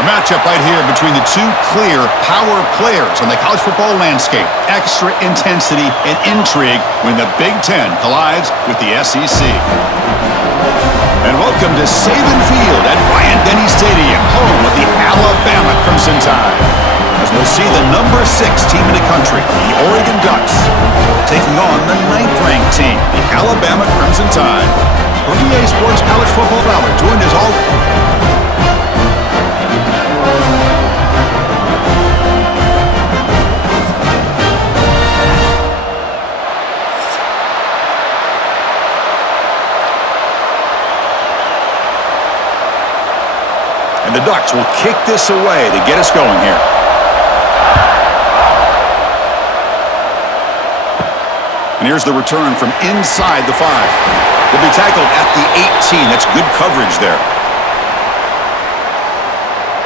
A matchup right here between the two clear power players on the college football landscape. Extra intensity and intrigue when the Big Ten collides with the SEC. And welcome to Saban Field at Bryant-Denny Stadium, home of the Alabama Crimson Tide. As we'll see the number 6 team in the country, the Oregon Ducks, taking on the 9th-ranked team, the Alabama Crimson Tide. For EA Sports College Football Hour, joined as all... And the Ducks will kick this away to get us going here. And here's the return from inside the 5. They'll be tackled at the 18. That's good coverage there.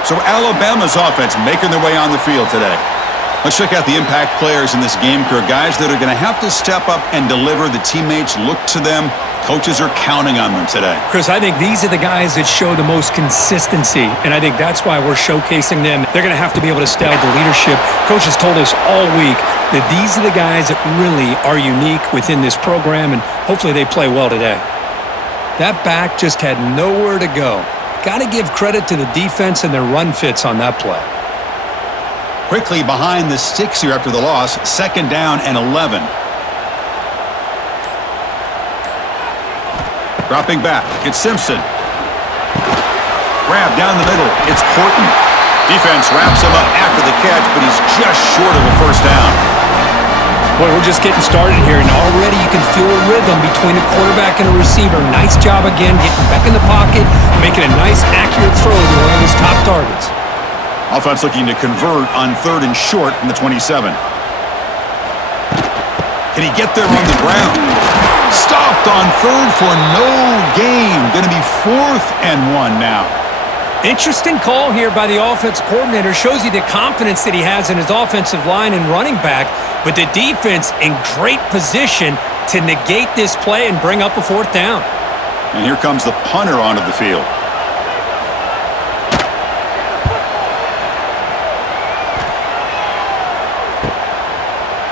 So Alabama's offense making their way on the field today. Let's check out the impact players in this game crew. Guys that are going to have to step up and deliver. The teammates look to them. Coaches are counting on them today. Chris, I think these are the guys that show the most consistency, and I think that's why we're showcasing them. They're going to have to be able to stay the leadership. Coach has told us all week that these are the guys that really are unique within this program, and hopefully they play well today. That back just had nowhere to go. Got to give credit to the defense and their run fits on that play. Quickly behind the sticks here after the loss. 2nd down and 11. Dropping back, it's Simpson. Grab down the middle, it's Horton. Defense wraps him up after the catch, but he's just short of a 1st down. Boy, we're just getting started here, and already you can feel a rhythm between the quarterback and the receiver. Nice job again, getting back in the pocket, making a nice, accurate throw to one of his top targets. Offense looking to convert on 3rd and short from the 27. Can he get there on the ground? Stopped on 3rd for no gain. Going to be 4th and 1 now. Interesting call here by the offense coordinator. Shows you the confidence that he has in his offensive line and running back, but the defense in great position to negate this play and bring up a 4th down. And here comes the punter onto the field.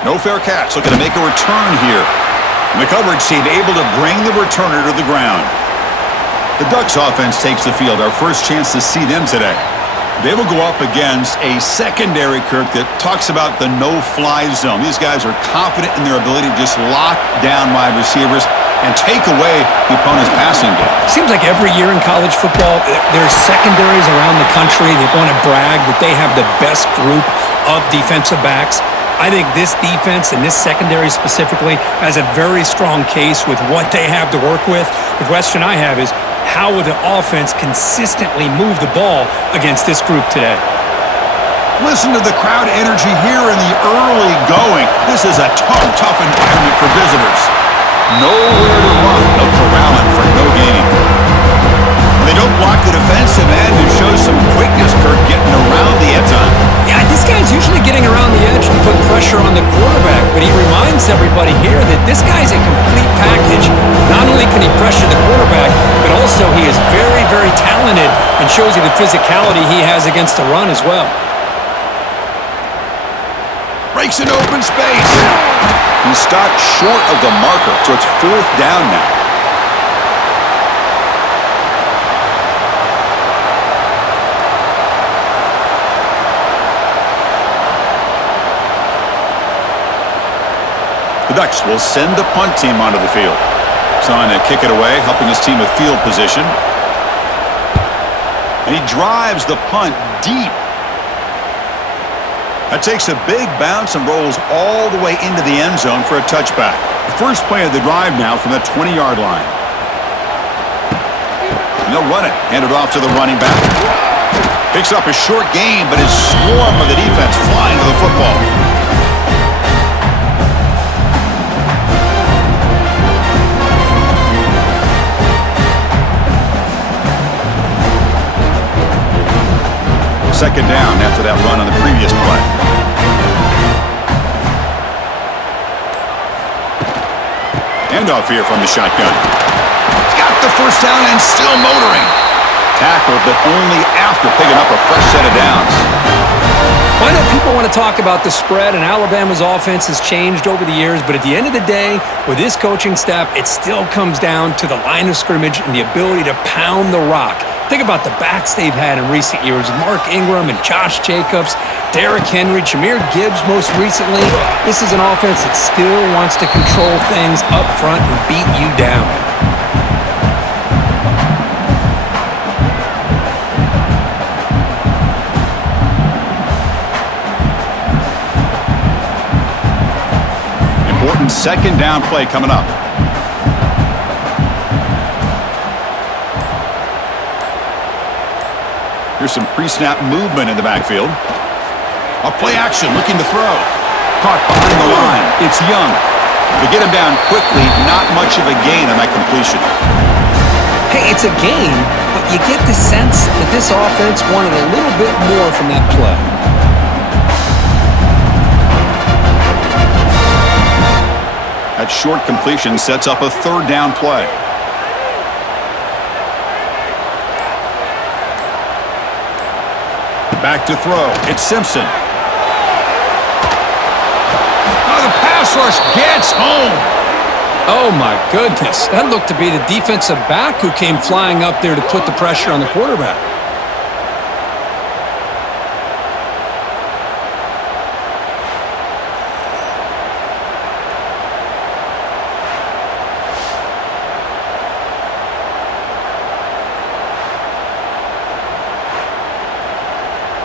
No fair catch. Looking to make a return here. And the coverage team able to bring the returner to the ground. The Ducks offense takes the field. Our first chance to see them today. They will go up against a secondary, Kirk, that talks about the no-fly zone. These guys are confident in their ability to just lock down wide receivers and take away the opponent's passing game. Seems like every year in college football, there's secondaries around the country that want to brag that they have the best group of defensive backs. I think this defense and this secondary specifically has a very strong case with what they have to work with. The question I have is, how will the offense consistently move the ball against this group today? Listen to the crowd energy here in the early going. This is a tough environment for visitors. Nowhere to run, no corralling for no gain. They don't block the defensive end, who shows some quickness, Kirk, getting around the end zone. Yeah, this guy's usually getting around the edge to put pressure on the quarterback, but he reminds everybody here that this guy's a complete package. Not only can he pressure the quarterback, but also he is very, very talented and shows you the physicality he has against the run as well. Breaks an open space. He stopped short of the marker, so it's 4th down now. The Ducks will send the punt team onto the field. Trying to kick it away, helping his team with field position. And he drives the punt deep. That takes a big bounce and rolls all the way into the end zone for a touchback. The first play of the drive now from the 20-yard line. And they'll run it. Hand it off to the running back. Picks up a short gain, but is swarmed by the defense flying to the football. Second down after that run on the previous play. Handoff here from the shotgun. He's got the 1st down and still motoring. Tackled, but only after picking up a fresh set of downs. Well, I know people want to talk about the spread, and Alabama's offense has changed over the years, but at the end of the day, with this coaching staff, it still comes down to the line of scrimmage and the ability to pound the rock. Think about the backs they've had in recent years, Mark Ingram and Josh Jacobs, Derrick Henry, Jahmyr Gibbs most recently. This is an offense that still wants to control things up front and beat you down. Second down play coming up. Here's some pre-snap movement in the backfield. A play action looking to throw. Caught behind the line. It's Young. To get him down quickly, not much of a gain on that completion. Hey, it's a gain, but you get the sense that this offense wanted a little bit more from that play. That short completion sets up a third down play. Back to throw. It's Simpson. Oh, the pass rush gets home. Oh, my goodness. That looked to be the defensive back who came flying up there to put the pressure on the quarterback.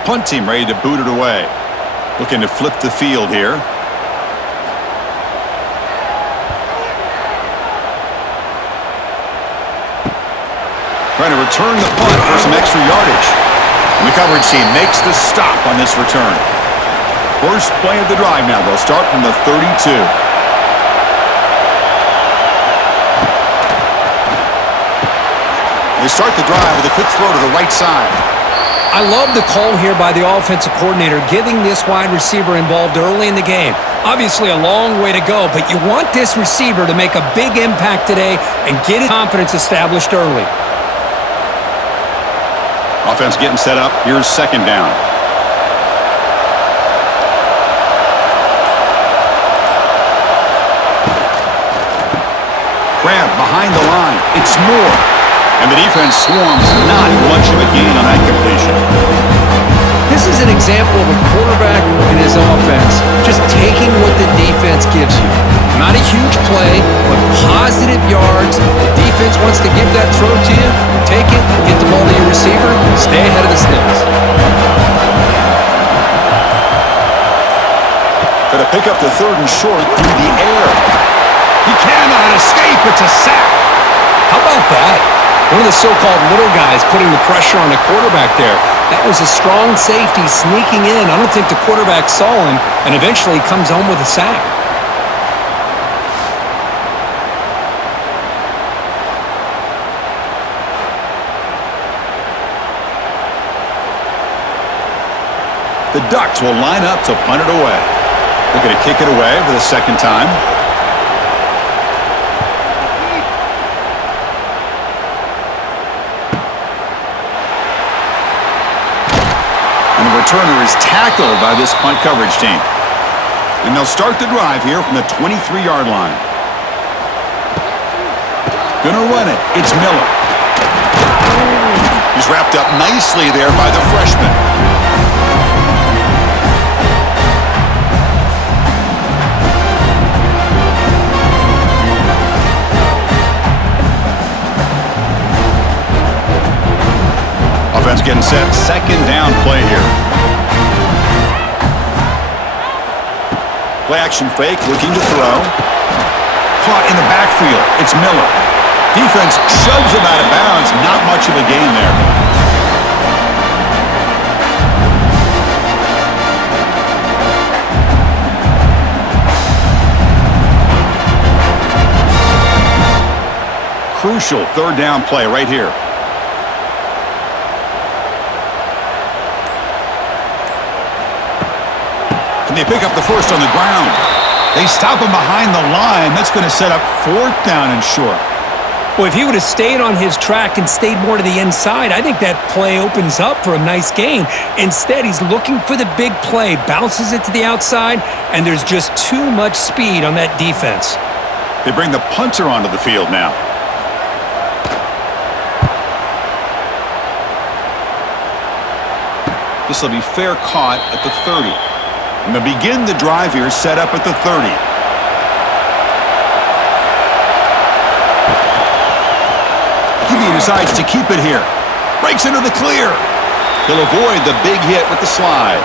Punt team ready to boot it away. Looking to flip the field here. Trying to return the punt for some extra yardage. And the coverage team makes the stop on this return. First play of the drive now. They'll start from the 32. They start the drive with a quick throw to the right side. I love the call here by the offensive coordinator, getting this wide receiver involved early in the game. Obviously a long way to go, but you want this receiver to make a big impact today and get his confidence established early. Offense getting set up. Here's second down. Grab behind the line. It's Moore. And the defense swarms, not much of a gain on that completion. This is an example of a quarterback and his offense just taking what the defense gives you. Not a huge play, but positive yards. The defense wants to give that throw to you. Take it, get the ball to your receiver, stay ahead of the sticks. Gonna pick up the third and short through the air. He cannot escape. It's a sack. How about that? One of the so-called little guys putting the pressure on the quarterback there. That was a strong safety sneaking in. I don't think the quarterback saw him, and eventually comes home with a sack. The Ducks will line up to punt it away. They're going to kick it away for the second time. Returner is tackled by this punt coverage team. And they'll start the drive here from the 23-yard line. Gonna run it. It's Miller. He's wrapped up nicely there by the freshman. Offense getting set. Second down play here. Play action fake, looking to throw. Caught in the backfield. It's Miller. Defense shoves him out of bounds. Not much of a gain there. Crucial third down play right here. They pick up the first on the ground. They stop him behind the line. That's going to set up fourth down and short. Well, if he would have stayed on his track and stayed more to the inside, I think that play opens up for a nice gain. Instead, he's looking for the big play, bounces it to the outside, and there's just too much speed on that defense. They bring the punter onto the field now. This will be fair caught at the 30. And they'll begin the drive here, set up at the 30. He decides to keep it here. Breaks into the clear. He'll avoid the big hit with the slide.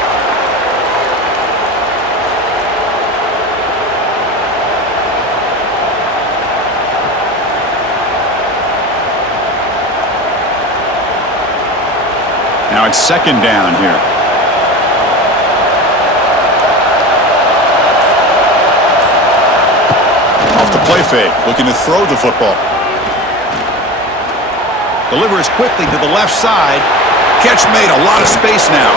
Now it's second down here. Off the play fake, looking to throw the football. Delivers quickly to the left side. Catch made, a lot of space now.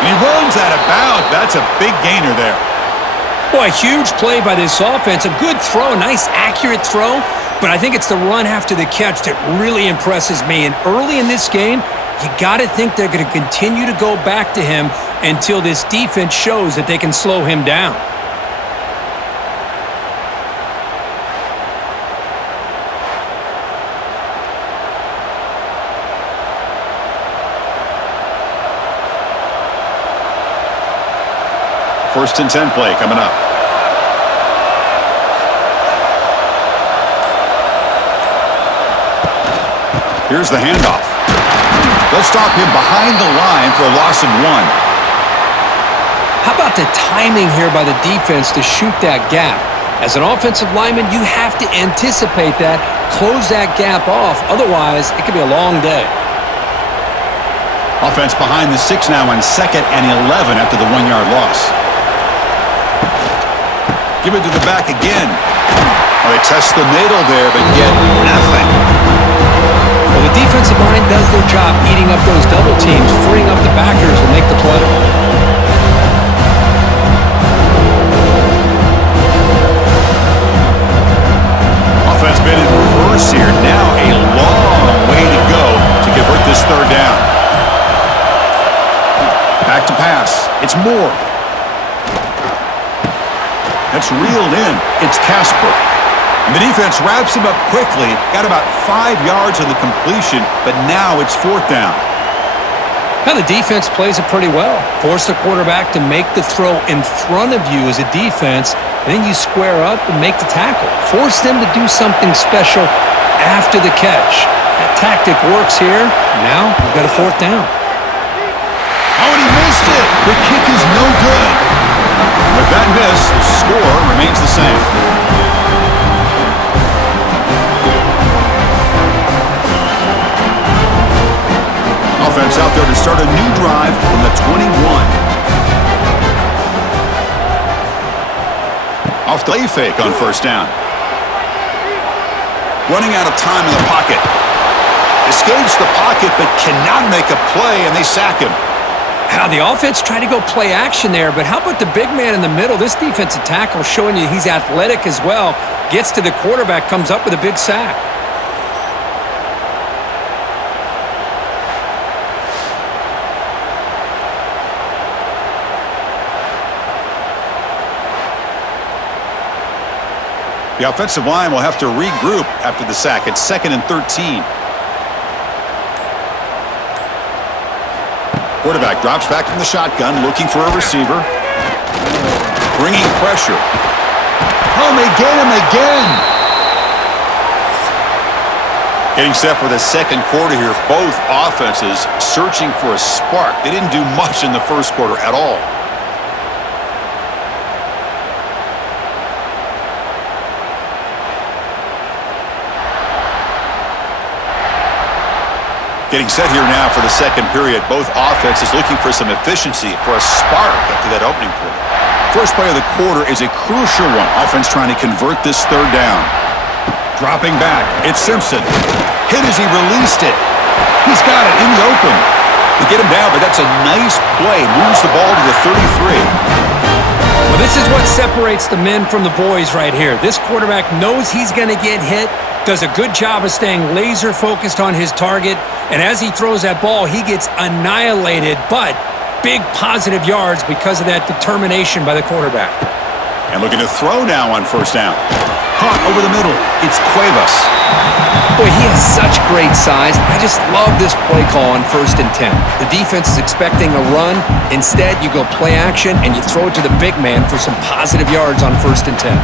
And he runs out of bounds. That's a big gainer there. Boy, a huge play by this offense. A good throw, a nice accurate throw. But I think it's the run after the catch that really impresses me. And early in this game, you got to think they're going to continue to go back to him until this defense shows that they can slow him down. First and 10 play coming up. Here's the handoff. They'll stop him behind the line for a loss of 1. How about the timing here by the defense to shoot that gap? As an offensive lineman, you have to anticipate that, close that gap off. Otherwise, it could be a long day. Offense behind the 6 now on 2nd and 11 after the 1-yard loss. Give it to the back again. Well, they test the middle there, but get nothing. Well, the defensive line does their job eating up those double teams, freeing up the backers to make the play. Offense been in reverse here. Now a long way to go to convert this third down. Back to pass. It's Moore. That's reeled in. It's Casper. And the defense wraps him up quickly. Got about 5 yards on the completion, but now it's 4th down. Now the defense plays it pretty well. Force the quarterback to make the throw in front of you as a defense, and then you square up and make the tackle. Force them to do something special after the catch. That tactic works here. Now we've got a 4th down. Oh, and he missed it. The kick is no good. With that miss, the score remains the same. Offense out there to start a new drive from the 21. Off the play fake on first down. Running out of time in the pocket. Escapes the pocket but cannot make a play, and they sack him. How the offense tried to go play action there, but how about the big man in the middle? This defensive tackle showing you he's athletic as well. Gets to the quarterback, comes up with a big sack. The offensive line will have to regroup after the sack. It's 2nd and 13. Quarterback drops back from the shotgun, looking for a receiver. Bringing pressure. Oh, they get him again. Getting set for the second quarter here. Both offenses searching for a spark. They didn't do much in the first quarter at all. Getting set here now for the second period. Both offenses looking for some efficiency, for a spark after that opening quarter. First play of the quarter is a crucial one. Offense trying to convert this third down. Dropping back, it's Simpson. Hit as he released it. He's got it in the open. They get him down, but that's a nice play. Moves the ball to the 33. Well, this is what separates the men from the boys right here. This quarterback knows he's going to get hit, does a good job of staying laser focused on his target, and as he throws that ball, he gets annihilated, but big positive yards because of that determination by the quarterback. And looking to throw now on first down. Caught over the middle. It's Cuevas. Boy, he has such great size. I just love this play call on 1st and 10. The defense is expecting a run. Instead, you go play action, and you throw it to the big man for some positive yards on 1st and 10.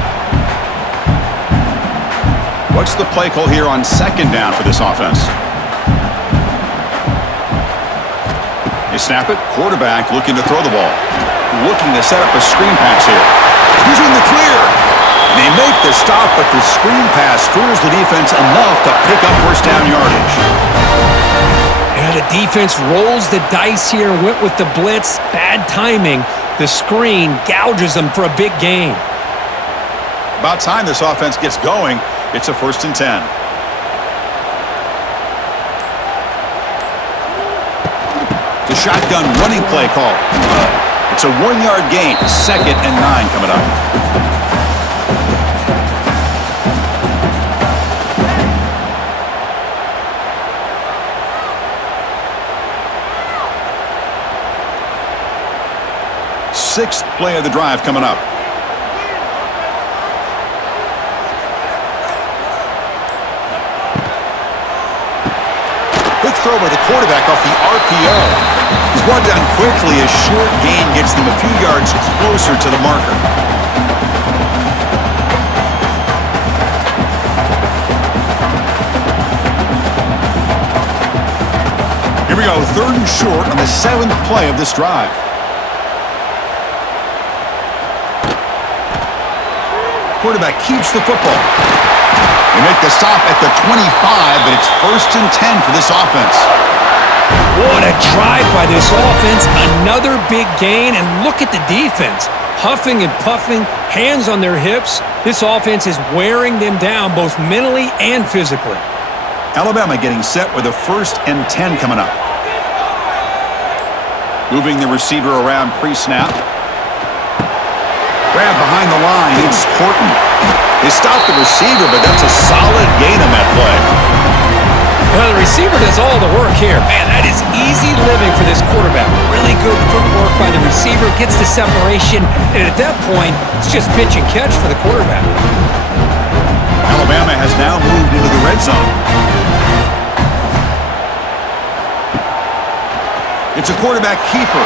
What's the play call here on 2nd down for this offense? They snap it. Quarterback looking to throw the ball. Looking to set up a screen pass here. He's in the clear. They make the stop, but the screen pass fools the defense enough to pick up first down yardage. Yeah, the defense rolls the dice here, went with the blitz. Bad timing. The screen gouges them for a big gain. About time this offense gets going. It's a 1st and 10. The shotgun running play call. It's a 1-yard gain. 2nd and 9 coming up. Sixth play of the drive coming up. Quick throw by the quarterback off the RPO. He's brought down quickly. A short gain gets them a few yards closer to the marker. Here we go, 3rd and short on the 7th play of this drive. Quarterback keeps the football. They make the stop at the 25, but it's 1st and 10 for this offense. What a drive by this offense. Another big gain, and look at the defense. Huffing and puffing, hands on their hips. This offense is wearing them down both mentally and physically. Alabama getting set with a 1st and 10 coming up. Moving the receiver around pre-snap. Grab behind the line. It's Horton. They stop the receiver, but that's a solid gain on that play. Well, the receiver does all the work here. Man, that is easy living for this quarterback. Really good footwork by the receiver. Gets the separation, and at that point, it's just pitch and catch for the quarterback. Alabama has now moved into the red zone. It's a quarterback keeper.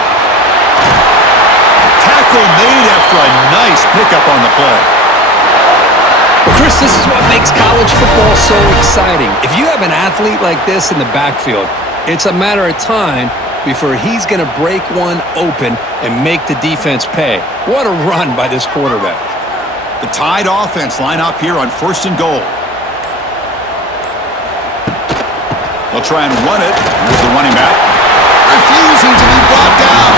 Tackle made after a nice pickup on the play. Well, Chris, this is what makes college football so exciting. If you have an athlete like this in the backfield, it's a matter of time before he's going to break one open and make the defense pay. What a run by this quarterback. The Tide offense line up here on 1st and goal. They'll try and run it with the running back. Refusing to be brought down.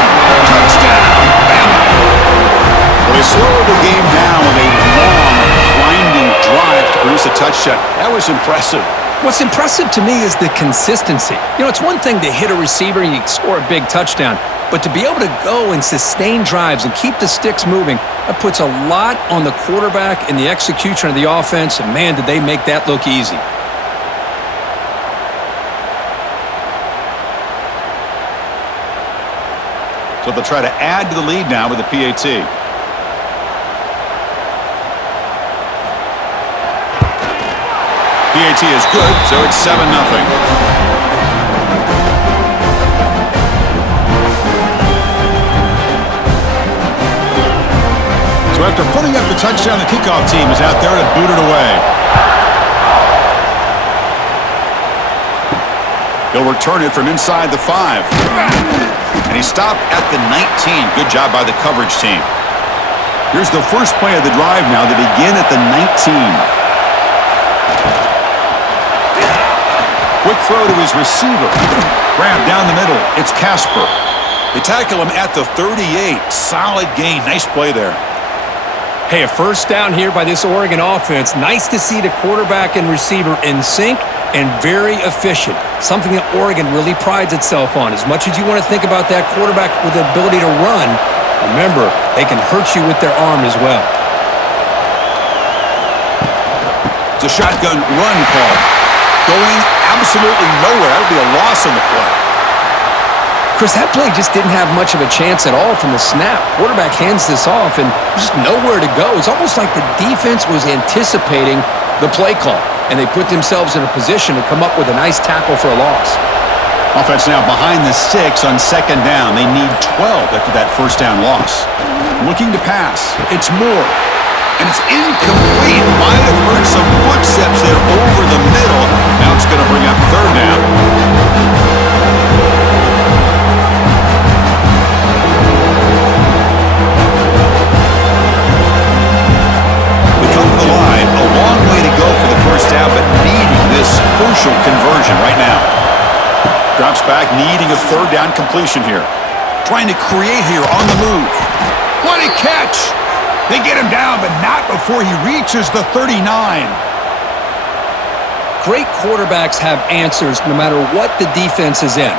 Touchdown, Bama. Well, they slowed the game down with a long, winding drive to produce a touchdown. That was impressive. What's impressive to me is the consistency. You know, it's one thing to hit a receiver and you score a big touchdown, but to be able to go and sustain drives and keep the sticks moving, that puts a lot on the quarterback and the execution of the offense, and man, did they make that look easy. So they'll try to add to the lead now with the PAT. PAT is good, so it's 7-0. So after putting up the touchdown, the kickoff team is out there to boot it away. He'll return it from inside the 5. And he stopped at the 19. Good job by the coverage team. Here's the first play of the drive now. They begin at the 19. Quick throw to his receiver. Grab down the middle. It's Casper. They tackle him at the 38. Solid gain. Nice play there. Hey, a first down here by this Oregon offense. Nice to see the quarterback and receiver in sync and very efficient. Something that Oregon really prides itself on. As much as you want to think about that quarterback with the ability to run, Remember, they can hurt you with their arm as well. It's a shotgun run call. Going absolutely nowhere. That would be a loss on the play. Chris, that play just didn't have much of a chance at all from the snap. Quarterback hands this off, and there's just nowhere to go. It's almost like the defense was anticipating the play call, and they put themselves in a position to come up with a nice tackle for a loss. Offense now behind the sticks on second down. They need 12 after that first down loss. Looking to pass. It's Moore. And it's incomplete. Might have heard some footsteps there over the middle. Now it's going to bring up third down. We come to the line. A long way to go for the first down, but needing this crucial conversion right now. Drops back, needing a third down completion here. Trying to create here on the move. What a catch! They get him down, but not before he reaches the 39. Great quarterbacks have answers no matter what the defense is in.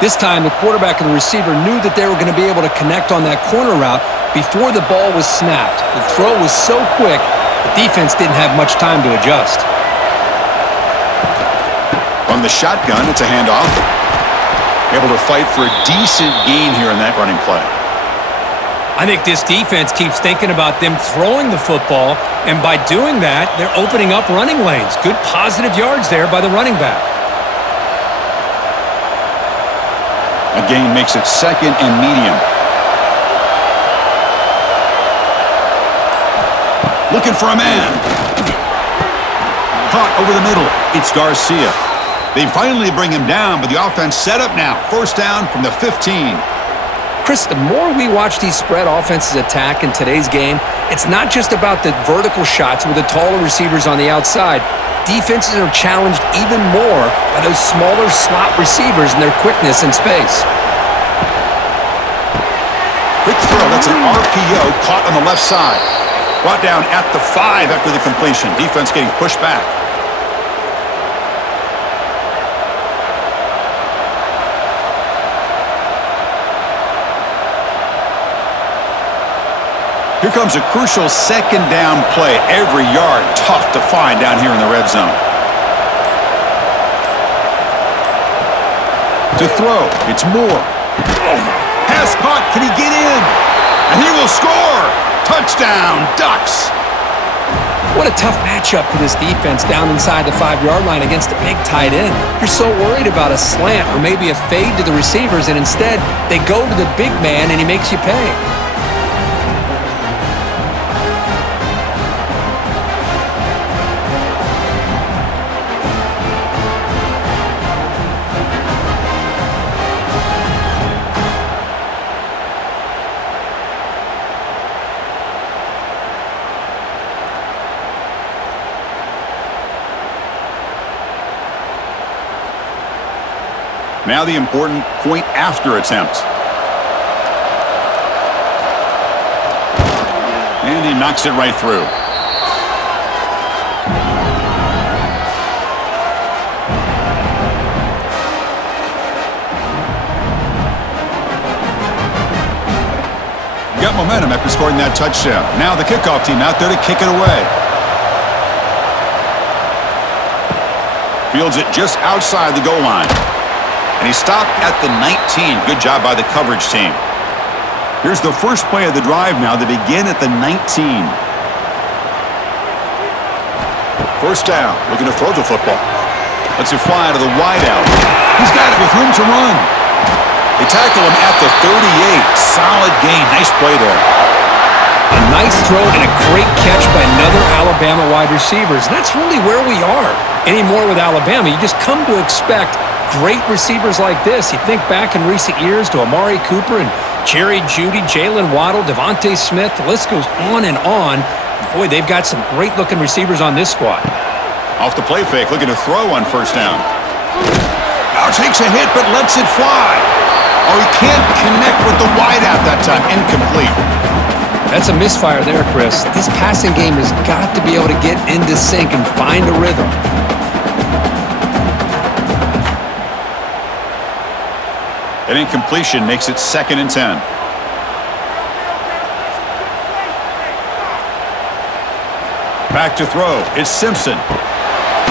This time, the quarterback and the receiver knew that they were going to be able to connect on that corner route before the ball was snapped. The throw was so quick, the defense didn't have much time to adjust. From the shotgun, it's a handoff. Able to fight for a decent gain here in that running play. I think this defense keeps thinking about them throwing the football, and by doing that, they're opening up running lanes. Good positive yards there by the running back. A gain makes it second and medium. Looking for a man. Caught over the middle. It's Garcia. They finally bring him down, but the offense set up now. First down from the 15. Chris, the more we watch these spread offenses attack in today's game, it's not just about the vertical shots with the taller receivers on the outside. Defenses are challenged even more by those smaller slot receivers and their quickness in space. Quick throw. That's an RPO caught on the left side. Brought down at the 5 after the completion. Defense getting pushed back. Here comes a crucial second down play. Every yard tough to find down here in the red zone. To throw, it's Moore. Pass caught, can he get in? And he will score! Touchdown, Ducks! What a tough matchup for this defense down inside the 5-yard line against a big tight end. You're so worried about a slant or maybe a fade to the receivers, and instead they go to the big man and he makes you pay. Now the important point after attempt. And he knocks it right through. Got momentum after scoring that touchdown. Now the kickoff team out there to kick it away. Fields it just outside the goal line. And he stopped at the 19. Good job by the coverage team. Here's the first play of the drive now. They begin at the 19. First down. Looking to throw the football. Lets it fly to the wideout. He's got it with room to run. They tackle him at the 38. Solid gain. Nice play there. A nice throw and a great catch by another Alabama wide receivers. And that's really where we are anymore with Alabama. You just come to expect great receivers like this. You think back in recent years to Amari Cooper and Jerry Jeudy, Jalen Waddle, Devontae Smith. The list goes on and on. And boy, they've got some great-looking receivers on this squad. Off the play fake, looking to throw on first down. Now takes a hit, but lets it fly. Oh, he can't connect with the wideout that time. Incomplete. That's a misfire there, Chris. This passing game has got to be able to get into sync and find a rhythm. An incompletion makes it 2nd and 10. Back to throw. It's Simpson.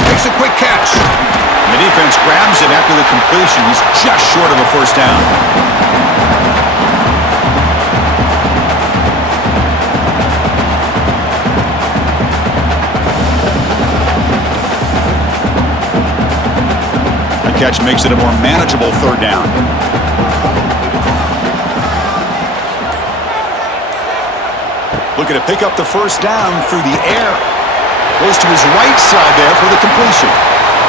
Makes a quick catch. And the defense grabs him after the completion. He's just short of a first down. The catch makes it a more manageable third down. Looking to pick up the first down through the air. Goes to his right side there for the completion.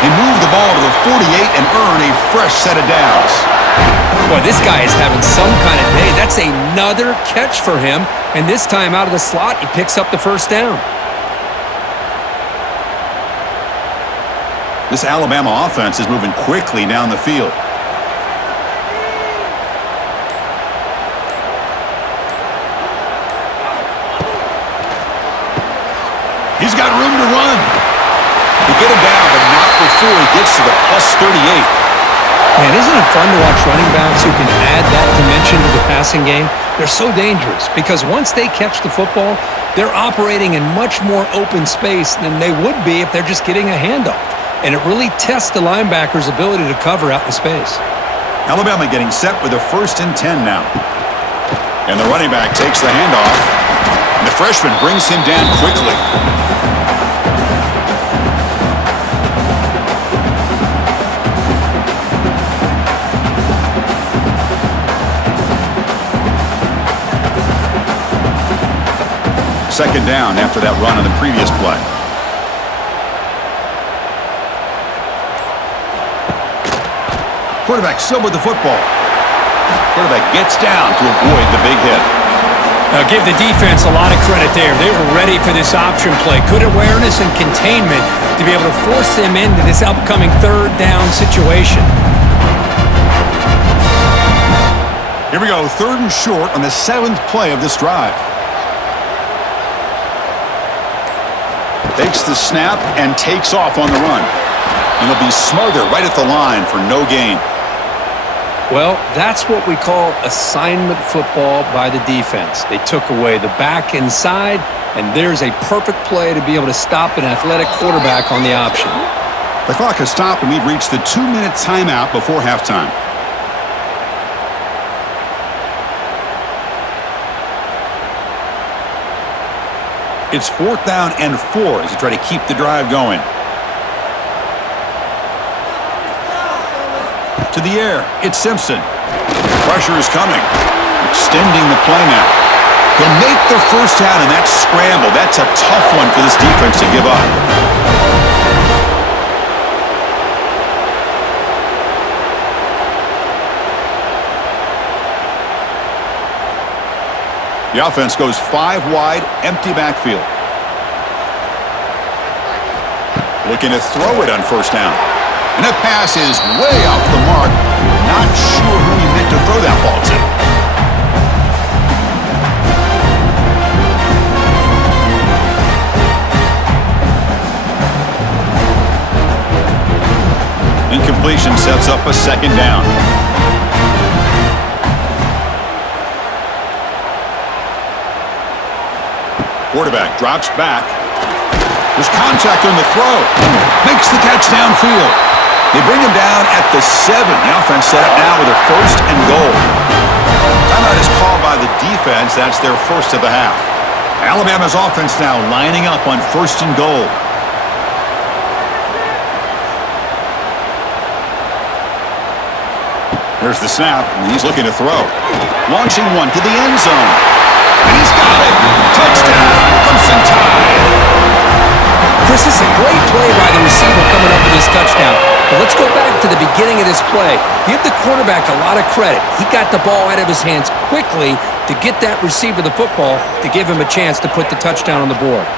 They move the ball to the 48 and earn a fresh set of downs. Boy, this guy is having some kind of day. That's another catch for him. And this time out of the slot, he picks up the first down. This Alabama offense is moving quickly down the field. He's got room to run. They get him down, but not before he gets to the plus 38. Man, isn't it fun to watch running backs who can add that dimension to the passing game? They're so dangerous because once they catch the football, they're operating in much more open space than they would be if they're just getting a handoff. And it really tests the linebacker's ability to cover out in space. Alabama getting set with a 1st and 10 now. And the running back takes the handoff. And the freshman brings him down quickly. Second down after that run on the previous play. Quarterback still with the football. Quarterback gets down to avoid the big hit. Now give the defense a lot of credit there. They were ready for this option play. Good awareness and containment to be able to force them into this upcoming third down situation. Here we go, 3rd and short on the 7th play of this drive. Takes the snap and takes off on the run. And he'll be smothered right at the line for no gain. Well, that's what we call assignment football by the defense. They took away the back inside, and there's a perfect play to be able to stop an athletic quarterback on the option. The clock has stopped, and we've reached the 2-minute timeout before halftime. It's 4th down and 4 as you try to keep the drive going. To the air, it's Simpson. Pressure is coming. Extending the play now. He'll make the first down in that scramble. That's a tough one for this defense to give up. The offense goes 5 wide, empty backfield. Looking to throw it on first down. And that pass is way off the mark. Not sure who he meant to throw that ball to. Incompletion sets up a 2nd down. Quarterback drops back. There's contact on the throw. Makes the catch downfield. They bring him down at the 7. The offense set up now with a 1st and goal. Timeout is called by the defense. That's their first of the half. Alabama's offense now lining up on 1st and goal. There's the snap, and he's looking to throw. Launching one to the end zone. And he's got it! Touchdown! Crimson Tide! Chris, this is a great play by the receiver coming up with this touchdown. But let's go back to the beginning of this play. Give the quarterback a lot of credit. He got the ball out of his hands quickly to get that receiver the football to give him a chance to put the touchdown on the board.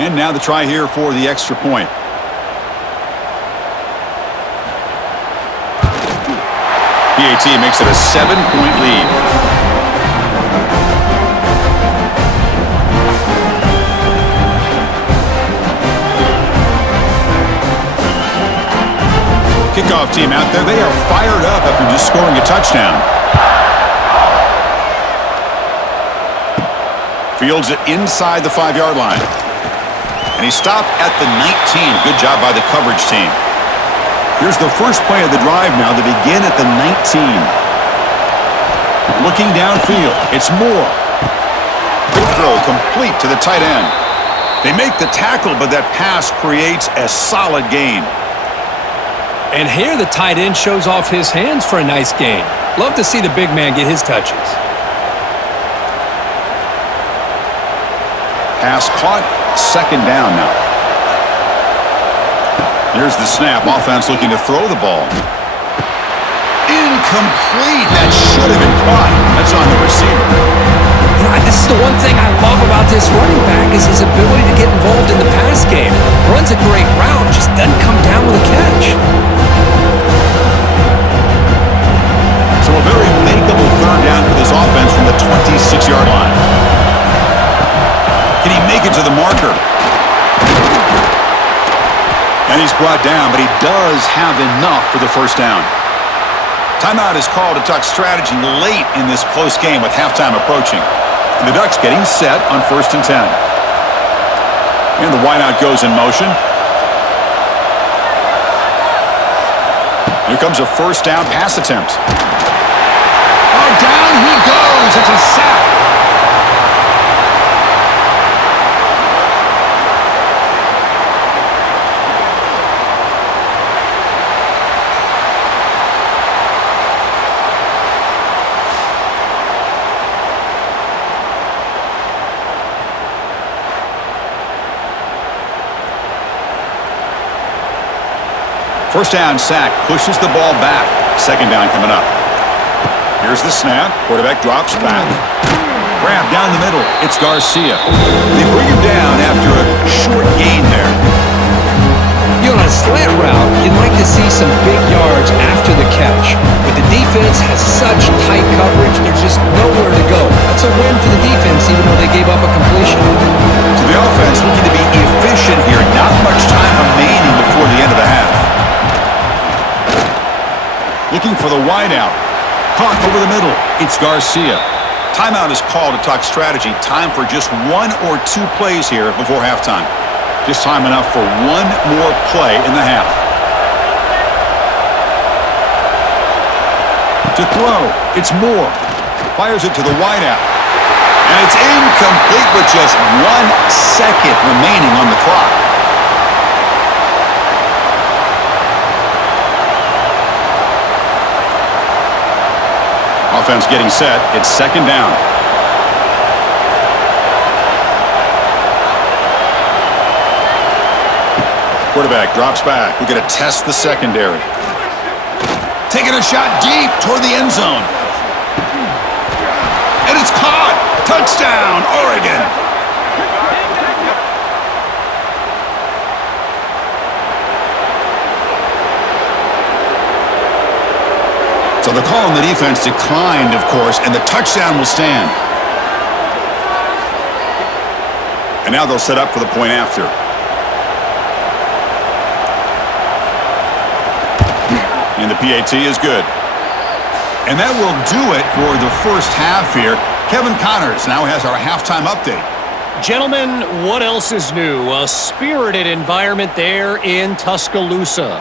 And now the try here for the extra point. PAT makes it a 7-point lead. kickoff team out there, they are fired up after just scoring a touchdown. Fields it inside the 5-yard line. And he stopped at the 19. Good job by the coverage team. Here's the first play of the drive now to begin at the 19. Looking downfield, it's Moore. Good throw, complete to the tight end. They make the tackle, but that pass creates a solid gain. And here the tight end shows off his hands for a nice gain. Love to see the big man get his touches. Pass caught, second down now. Here's the snap. Offense looking to throw the ball. Incomplete. That should have been caught. That's on the receiver. This is the one thing I love about this running back is his ability to get involved in the pass game. Runs a great route, just doesn't come down with a catch. So a very makeable third down for this offense from the 26-yard line. Can he make it to the marker? And he's brought down, but he does have enough for the first down. Timeout is called to Duck strategy late in this close game with halftime approaching. And the Ducks getting set on 1st and 10. And the wideout goes in motion. Here comes a first down pass attempt. Oh, down he goes. It's a sack. First down sack, pushes the ball back. Second down coming up. Here's the snap. Quarterback drops back. Grab down the middle. It's Garcia. They bring him down after a short gain there. On a slant route, you'd like to see some big yards after the catch. But the defense has such tight coverage, there's just nowhere to go. That's a win for the defense, even though they gave up a completion. So the offense looking to be efficient here. Not much time remaining before the end of the half. Looking for the wideout. Caught over the middle. It's Garcia. Timeout is called to talk strategy. Time for just 1 or 2 plays here before halftime. Just time enough for one more play in the half. To throw, it's Moore. Fires it to the wideout. And it's incomplete with just 1 second remaining on the clock. Offense getting set. It's second down. Quarterback drops back. We're going to test the secondary. Taking a shot deep toward the end zone. And it's caught. Touchdown, Oregon. So the call on the defense declined, of course, and the touchdown will stand. And now they'll set up for the point after. And the PAT is good. And that will do it for the first half here. Kevin Connors now has our halftime update. Gentlemen, what else is new? A spirited environment there in Tuscaloosa.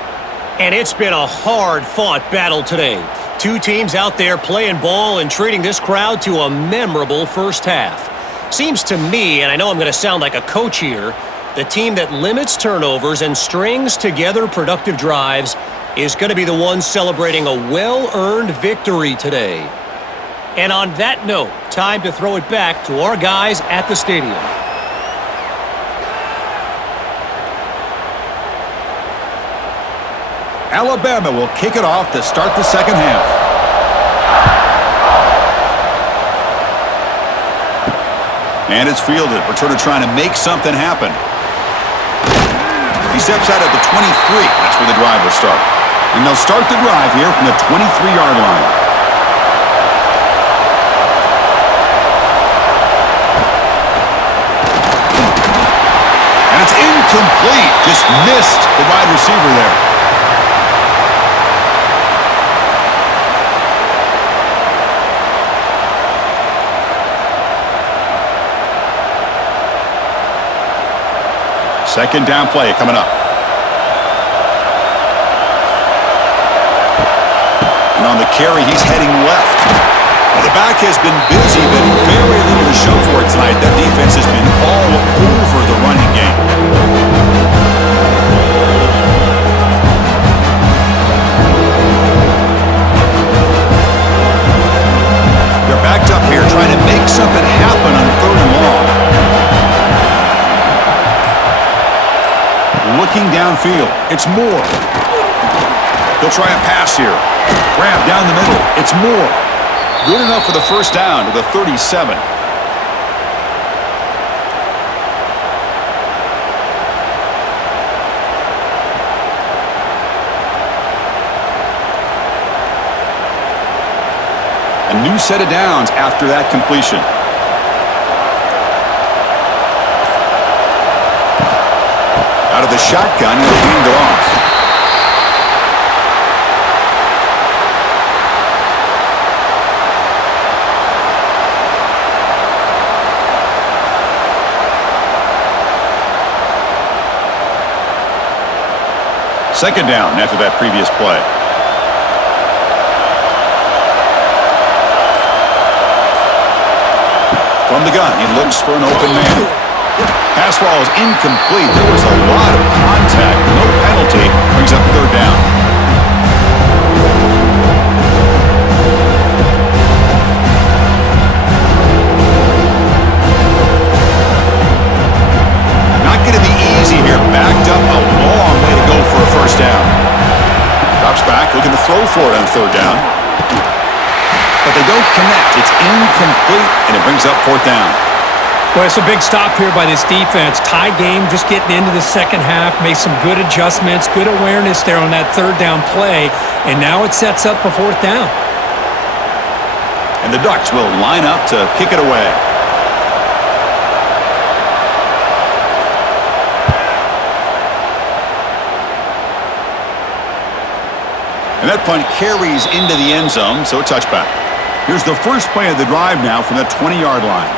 And it's been a hard-fought battle today. 2 teams out there playing ball and treating this crowd to a memorable first half. Seems to me, and I know I'm going to sound like a coach here, the team that limits turnovers and strings together productive drives is going to be the one celebrating a well-earned victory today. And on that note, time to throw it back to our guys at the stadium. Alabama will kick it off to start the second half. And it's fielded. Returner trying to make something happen. He steps out at the 23. That's where the drive will start. And they'll start the drive here from the 23-yard line. And it's incomplete. Just missed the wide receiver there. Second down play coming up. And on the carry, he's heading left. Well, the back has been busy, but very little to show for it tonight. That defense has been all over the running game. They're backed up here trying to make something happen on 3rd and long. Looking downfield. It's Moore. They'll try a pass here. Grab down the middle. It's Moore. Good enough for the first down to the 37. A new set of downs after that completion. Out of the shotgun, he'll hand it off. Second down after that previous play. From the gun, he looks for an open man. Pass ball is incomplete. There was a lot of contact. No penalty. Brings up 3rd down. Not going to be easy here. Backed up a long way to go for a first down. Drops back, looking to throw for it on 3rd down. But they don't connect. It's incomplete, and it brings up 4th down. Well, it's a big stop here by this defense. Tie game, just getting into the second half, made some good adjustments, good awareness there on that 3rd down play, and now it sets up for 4th down. And the Ducks will line up to kick it away. And that punt carries into the end zone, so a touchback. Here's the first play of the drive now from the 20-yard line.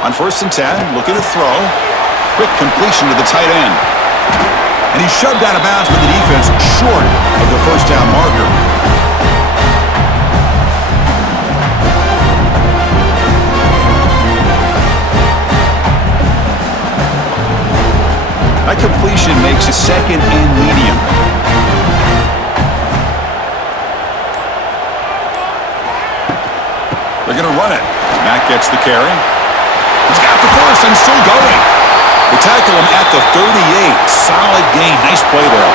On 1st and 10, looking to throw. Quick completion to the tight end. And he's shoved out of bounds with the defense short of the first down marker. That completion makes a 2nd and medium. They're going to run it. Mack gets the carry. He's got the first and still going. They tackle him at the 38. Solid gain. Nice play there.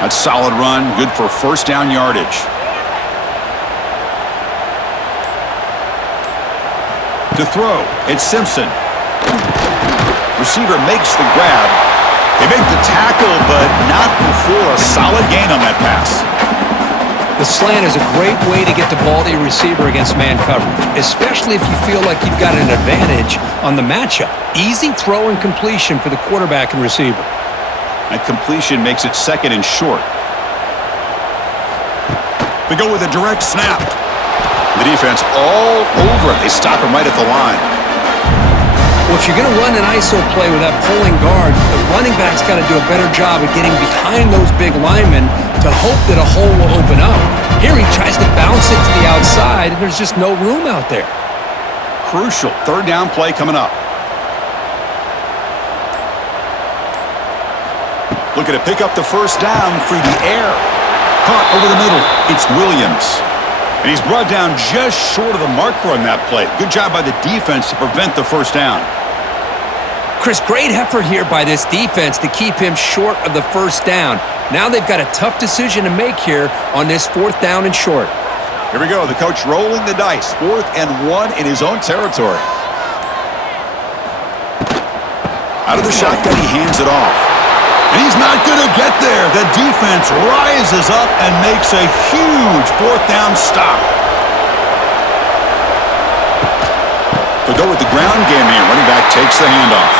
That's solid run. Good for first down yardage. To throw, it's Simpson. Receiver makes the grab. They make the tackle, but not before a solid gain on that pass. The slant is a great way to get the ball to your receiver against man coverage, especially if you feel like you've got an advantage on the matchup. Easy throw and completion for the quarterback and receiver. That completion makes it 2nd and short. They go with a direct snap. The defense all over it. They stop him right at the line. Well, if you're going to run an ISO play with that pulling guard, the running back's got to do a better job of getting behind those big linemen to hope that a hole will open up. Here he tries to bounce it to the outside, and there's just no room out there. Crucial 3rd down play coming up. Looking to pick up the first down through the air. Caught over the middle. It's Williams. And he's brought down just short of the marker on that play. Good job by the defense to prevent the first down. Chris, great effort here by this defense to keep him short of the first down. Now they've got a tough decision to make here on this 4th down and short. Here we go. The coach rolling the dice. 4th and 1 in his own territory. Out of the shotgun, he hands it off. And he's not going to get there. The defense rises up and makes a huge 4th down stop. They'll go with the ground game here. Running back takes the handoff.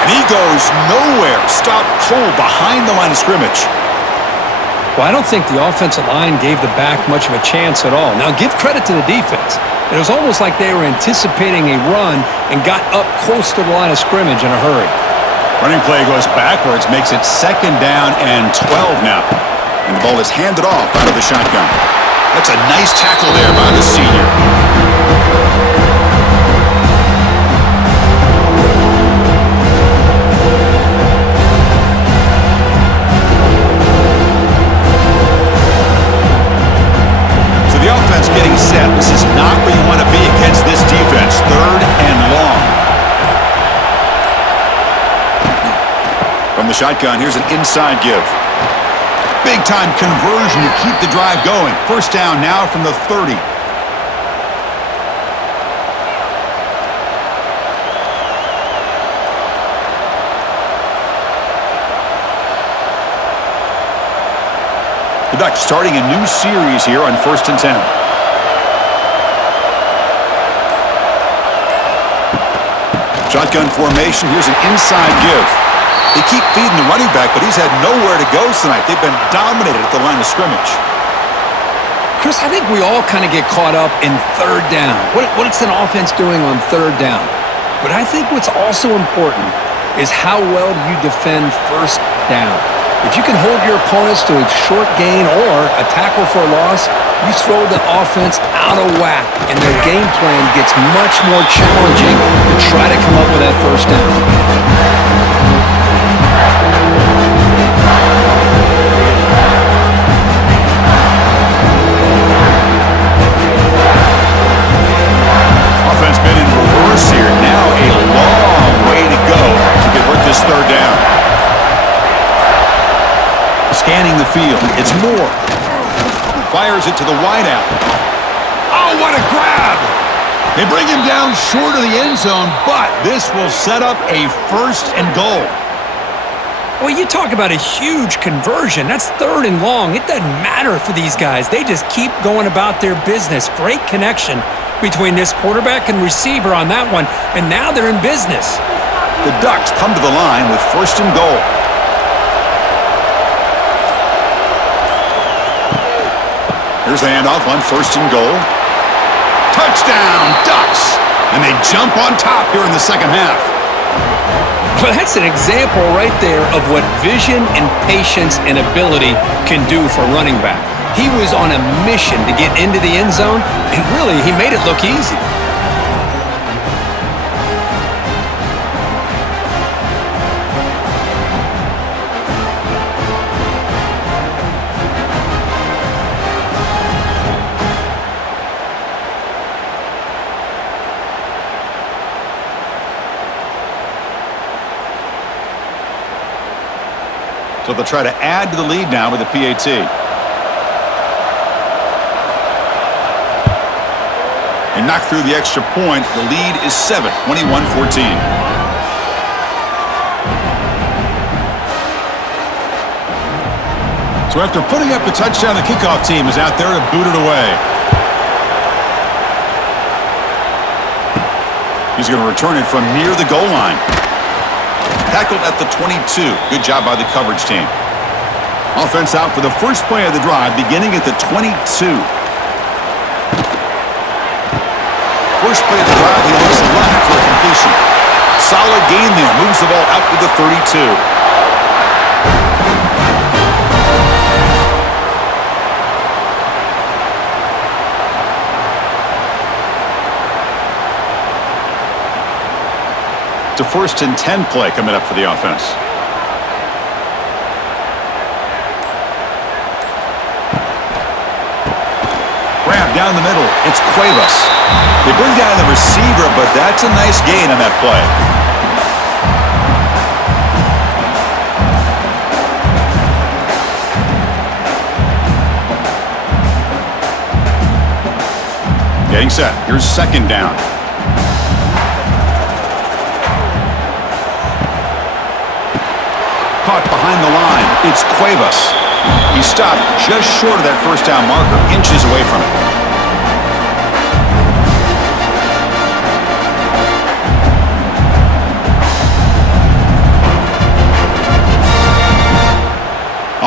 And he goes nowhere. Stopped cold behind the line of scrimmage. Well, I don't think the offensive line gave the back much of a chance at all. Now, give credit to the defense. It was almost like they were anticipating a run and got up close to the line of scrimmage in a hurry. Running play goes backwards, makes it 2nd down and 12 now. And the ball is handed off out of the shotgun. That's a nice tackle there by the senior. So the offense getting set. This is not where you want to be against this defense. 3rd and long. From the shotgun, here's an inside give. Big-time conversion to keep the drive going. 1st down now from the 30. The Ducks starting a new series here on 1st and 10. Shotgun formation. Here's an inside give. They keep feeding the running back, but he's had nowhere to go tonight. They've been dominated at the line of scrimmage. Chris, I think we all kind of get caught up in 3rd down. What's an offense doing on 3rd down? But I think what's also important is how well you defend 1st down. If you can hold your opponents to a short gain or a tackle for a loss, you throw the offense out of whack, and their game plan gets much more challenging to try to come up with that 1st down. Offense been in reverse here. Now a long way to go to convert this 3rd down. Scanning the field. It's Moore. Fires it to the wideout. Oh, what a grab! They bring him down short of the end zone, but this will set up a 1st and goal. Well, you talk about a huge conversion. That's 3rd and long. It doesn't matter for these guys. They just keep going about their business. Great connection between this quarterback and receiver on that one, and now they're in business. The Ducks come to the line with 1st and goal. Here's the handoff on 1st and goal. Touchdown, Ducks! And they jump on top here in the 2nd half. Well, that's an example right there of what vision and patience and ability can do for running back. He was on a mission to get into the end zone, and really, he made it look easy. So they'll try to add to the lead now with a PAT. They knock through the extra point. The lead is 7, 21-14. So after putting up the touchdown, the kickoff team is out there to boot it away. He's going to return it from near the goal line. Tackled at the 22. Good job by the coverage team. Offense out for the first play of the drive, beginning at the 22. First play of the drive, he looks left for a completion. Solid gain there. Moves the ball out to the 32. It's a 1st and 10 play coming up for the offense. Grab down the middle. It's Cuevas. They bring down the receiver, but that's a nice gain on that play. Getting set. Here's 2nd down. Caught behind the line. It's Cuevas. He stopped just short of that 1st down marker, inches away from it.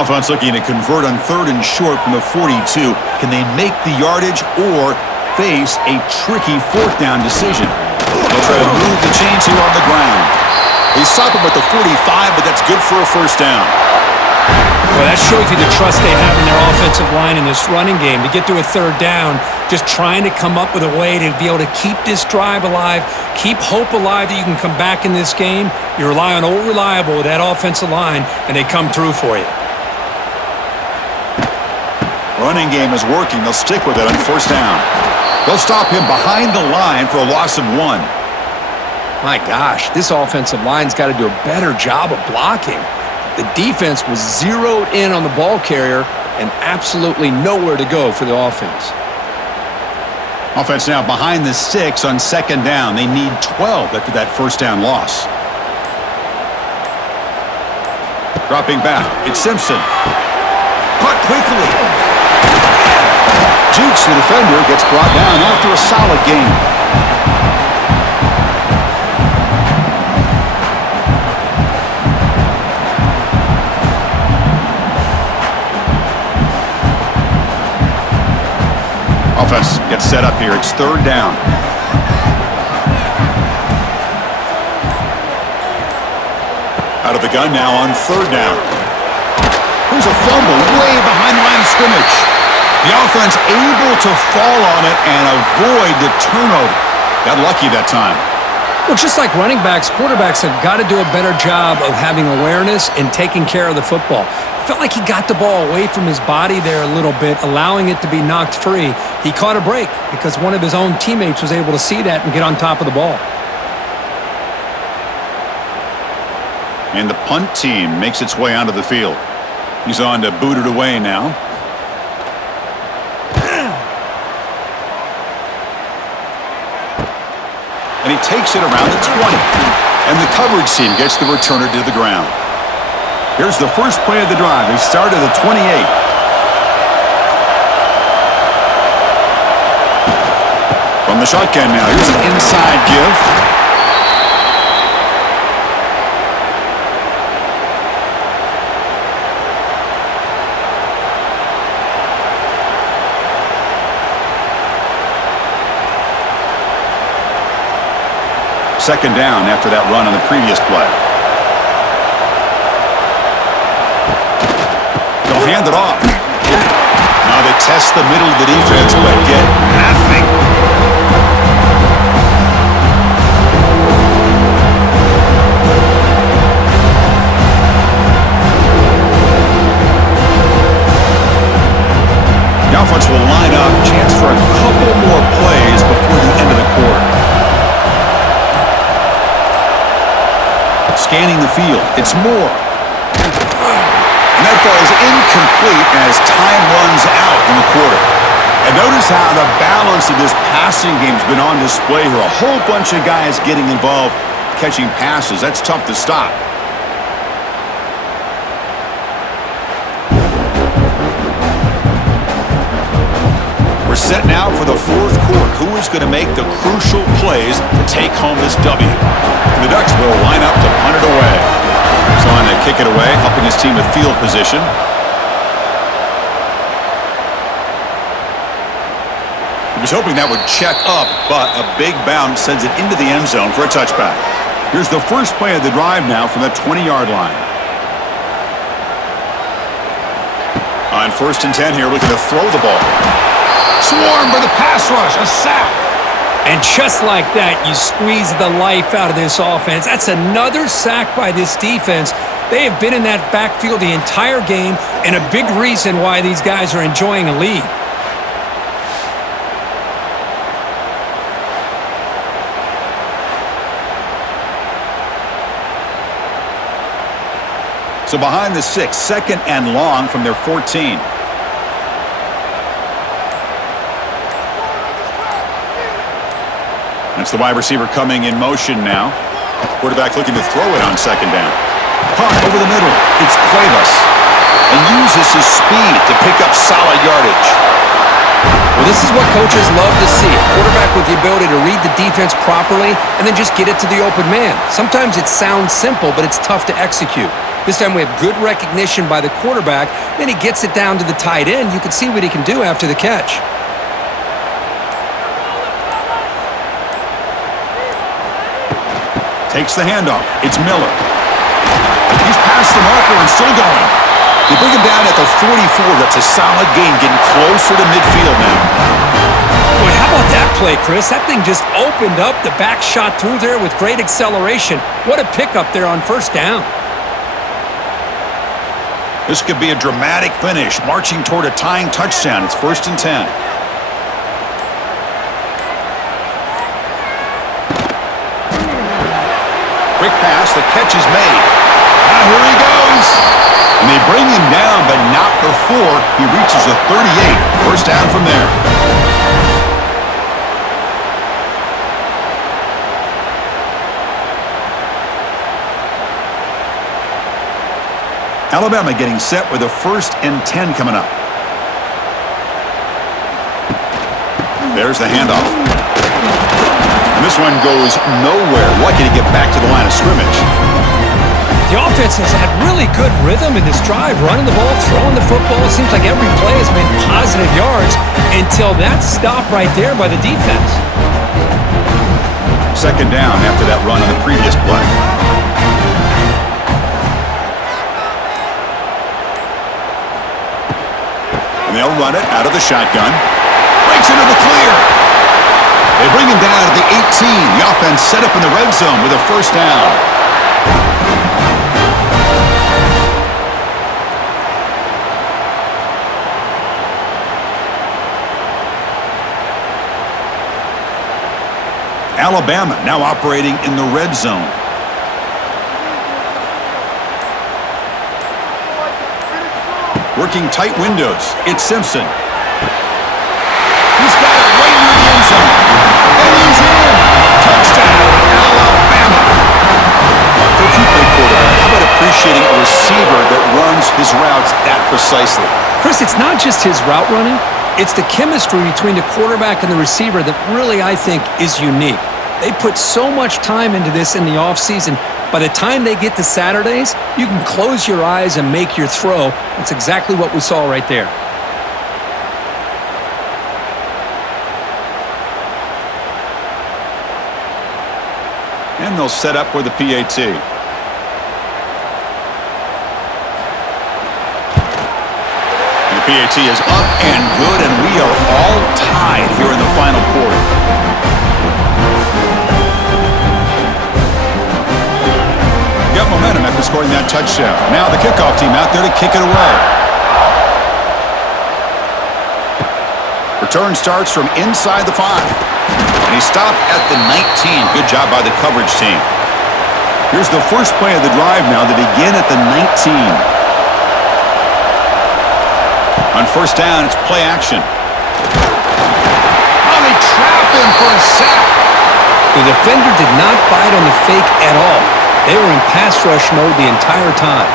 Offense looking to convert on 3rd and short from the 42. Can they make the yardage or face a tricky 4th down decision? They'll try to move the chains here on the ground. They stop him at the 45, but that's good for a 1st down. Well, that shows you the trust they have in their offensive line in this running game. To get to a 3rd down, just trying to come up with a way to be able to keep this drive alive, keep hope alive that you can come back in this game. You rely on Old Reliable with that offensive line, and they come through for you. Running game is working. They'll stick with it on 1st down. They'll stop him behind the line for a loss of 1. My gosh, this offensive line's got to do a better job of blocking. The defense was zeroed in on the ball carrier and absolutely nowhere to go for the offense. Offense now behind the 6 on 2nd down. They need 12 after that 1st down loss. Dropping back, it's Simpson. Caught quickly. Jukes the defender, gets brought down after a solid game. Offense gets set up here. It's 3rd down. Out of the gun now on 3rd down. Here's a fumble way behind the line of scrimmage. The offense able to fall on it and avoid the turnover. Got lucky that time. Well, just like running backs, quarterbacks have got to do a better job of having awareness and taking care of the football. Felt like he got the ball away from his body there a little bit, allowing it to be knocked free. He caught a break because one of his own teammates was able to see that and get on top of the ball. And the punt team makes its way onto the field. He's on to boot it away now. And he takes it around the 20. And the coverage team gets the returner to the ground. Here's the first play of the drive. They start at the 28. From the shotgun now. Here's an inside give. Second down after that run on the previous play. They'll hand it off. Now they test the middle of the defense, but get nothing. The offense will line up. Chance for a couple more plays before the end of the quarter. Scanning the field. It's Moore. And that ball is incomplete as time runs out in the quarter. And notice how the balance of this passing game has been on display here. A whole bunch of guys getting involved catching passes. That's tough to stop. We're set now for the 4th quarter. Who is going to make the crucial plays to take home this W? And the Ducks will line up to punt it away. He's on to kick it away, helping his team with field position. He was hoping that would check up, but a big bounce sends it into the end zone for a touchback. Here's the first play of the drive now from the 20-yard line. On 1st and 10 here, looking to throw the ball. Swarmed by the pass rush, a sack. And just like that, you squeeze the life out of this offense. That's another sack by this defense. They have been in that backfield the entire game, and a big reason why these guys are enjoying a lead. So behind the 6, 2nd and long from their 14. That's the wide receiver coming in motion now. Quarterback looking to throw it on 2nd down. Caught over the middle. It's Cuevas. And uses his speed to pick up solid yardage. Well, this is what coaches love to see. A quarterback with the ability to read the defense properly and then just get it to the open man. Sometimes it sounds simple, but it's tough to execute. This time we have good recognition by the quarterback. Then he gets it down to the tight end. You can see what he can do after the catch. Takes the handoff. It's Miller. He's past the marker and still going. They bring him down at the 44. That's a solid gain, getting closer to midfield now. Boy, how about that play, Chris? That thing just opened up. The back shot through there with great acceleration. What a pickup there on first down. This could be a dramatic finish, marching toward a tying touchdown. It's 1st and 10. Quick pass, the catch is made. Now here he goes. And they bring him down, but not before he reaches the 38. First down from there. Alabama getting set with a 1st and 10 coming up. There's the handoff. And this one goes nowhere. Lucky to get back to the line of scrimmage. The offense has had really good rhythm in this drive, running the ball, throwing the football. It seems like every play has been positive yards until that stop right there by the defense. 2nd down after that run on the previous play. And they'll run it out of the shotgun. Breaks into the clear. They bring him down at the 18. The offense set up in the red zone with a 1st down. Alabama now operating in the red zone. Working tight windows. It's Simpson. He's got it right near the end zone. And he's in. Touchdown, Alabama. Coach, you play quarterback. How about appreciating a receiver that runs his routes that precisely? Chris, it's not just his route running. It's the chemistry between the quarterback and the receiver that really, I think, is unique. They put so much time into this in the offseason. By the time they get to Saturdays, you can close your eyes and make your throw. That's exactly what we saw right there. And they'll set up with the PAT. And the PAT is up and good, and we are all tied here in the final quarter. Got momentum after scoring that touchdown. Now the kickoff team out there to kick it away. Return starts from inside the 5. And he stopped at the 19. Good job by the coverage team. Here's the first play of the drive now. They begin at the 19. On 1st down, it's play action. Oh, they trap him for a sack. The defender did not bite on the fake at all. They were in pass rush mode the entire time.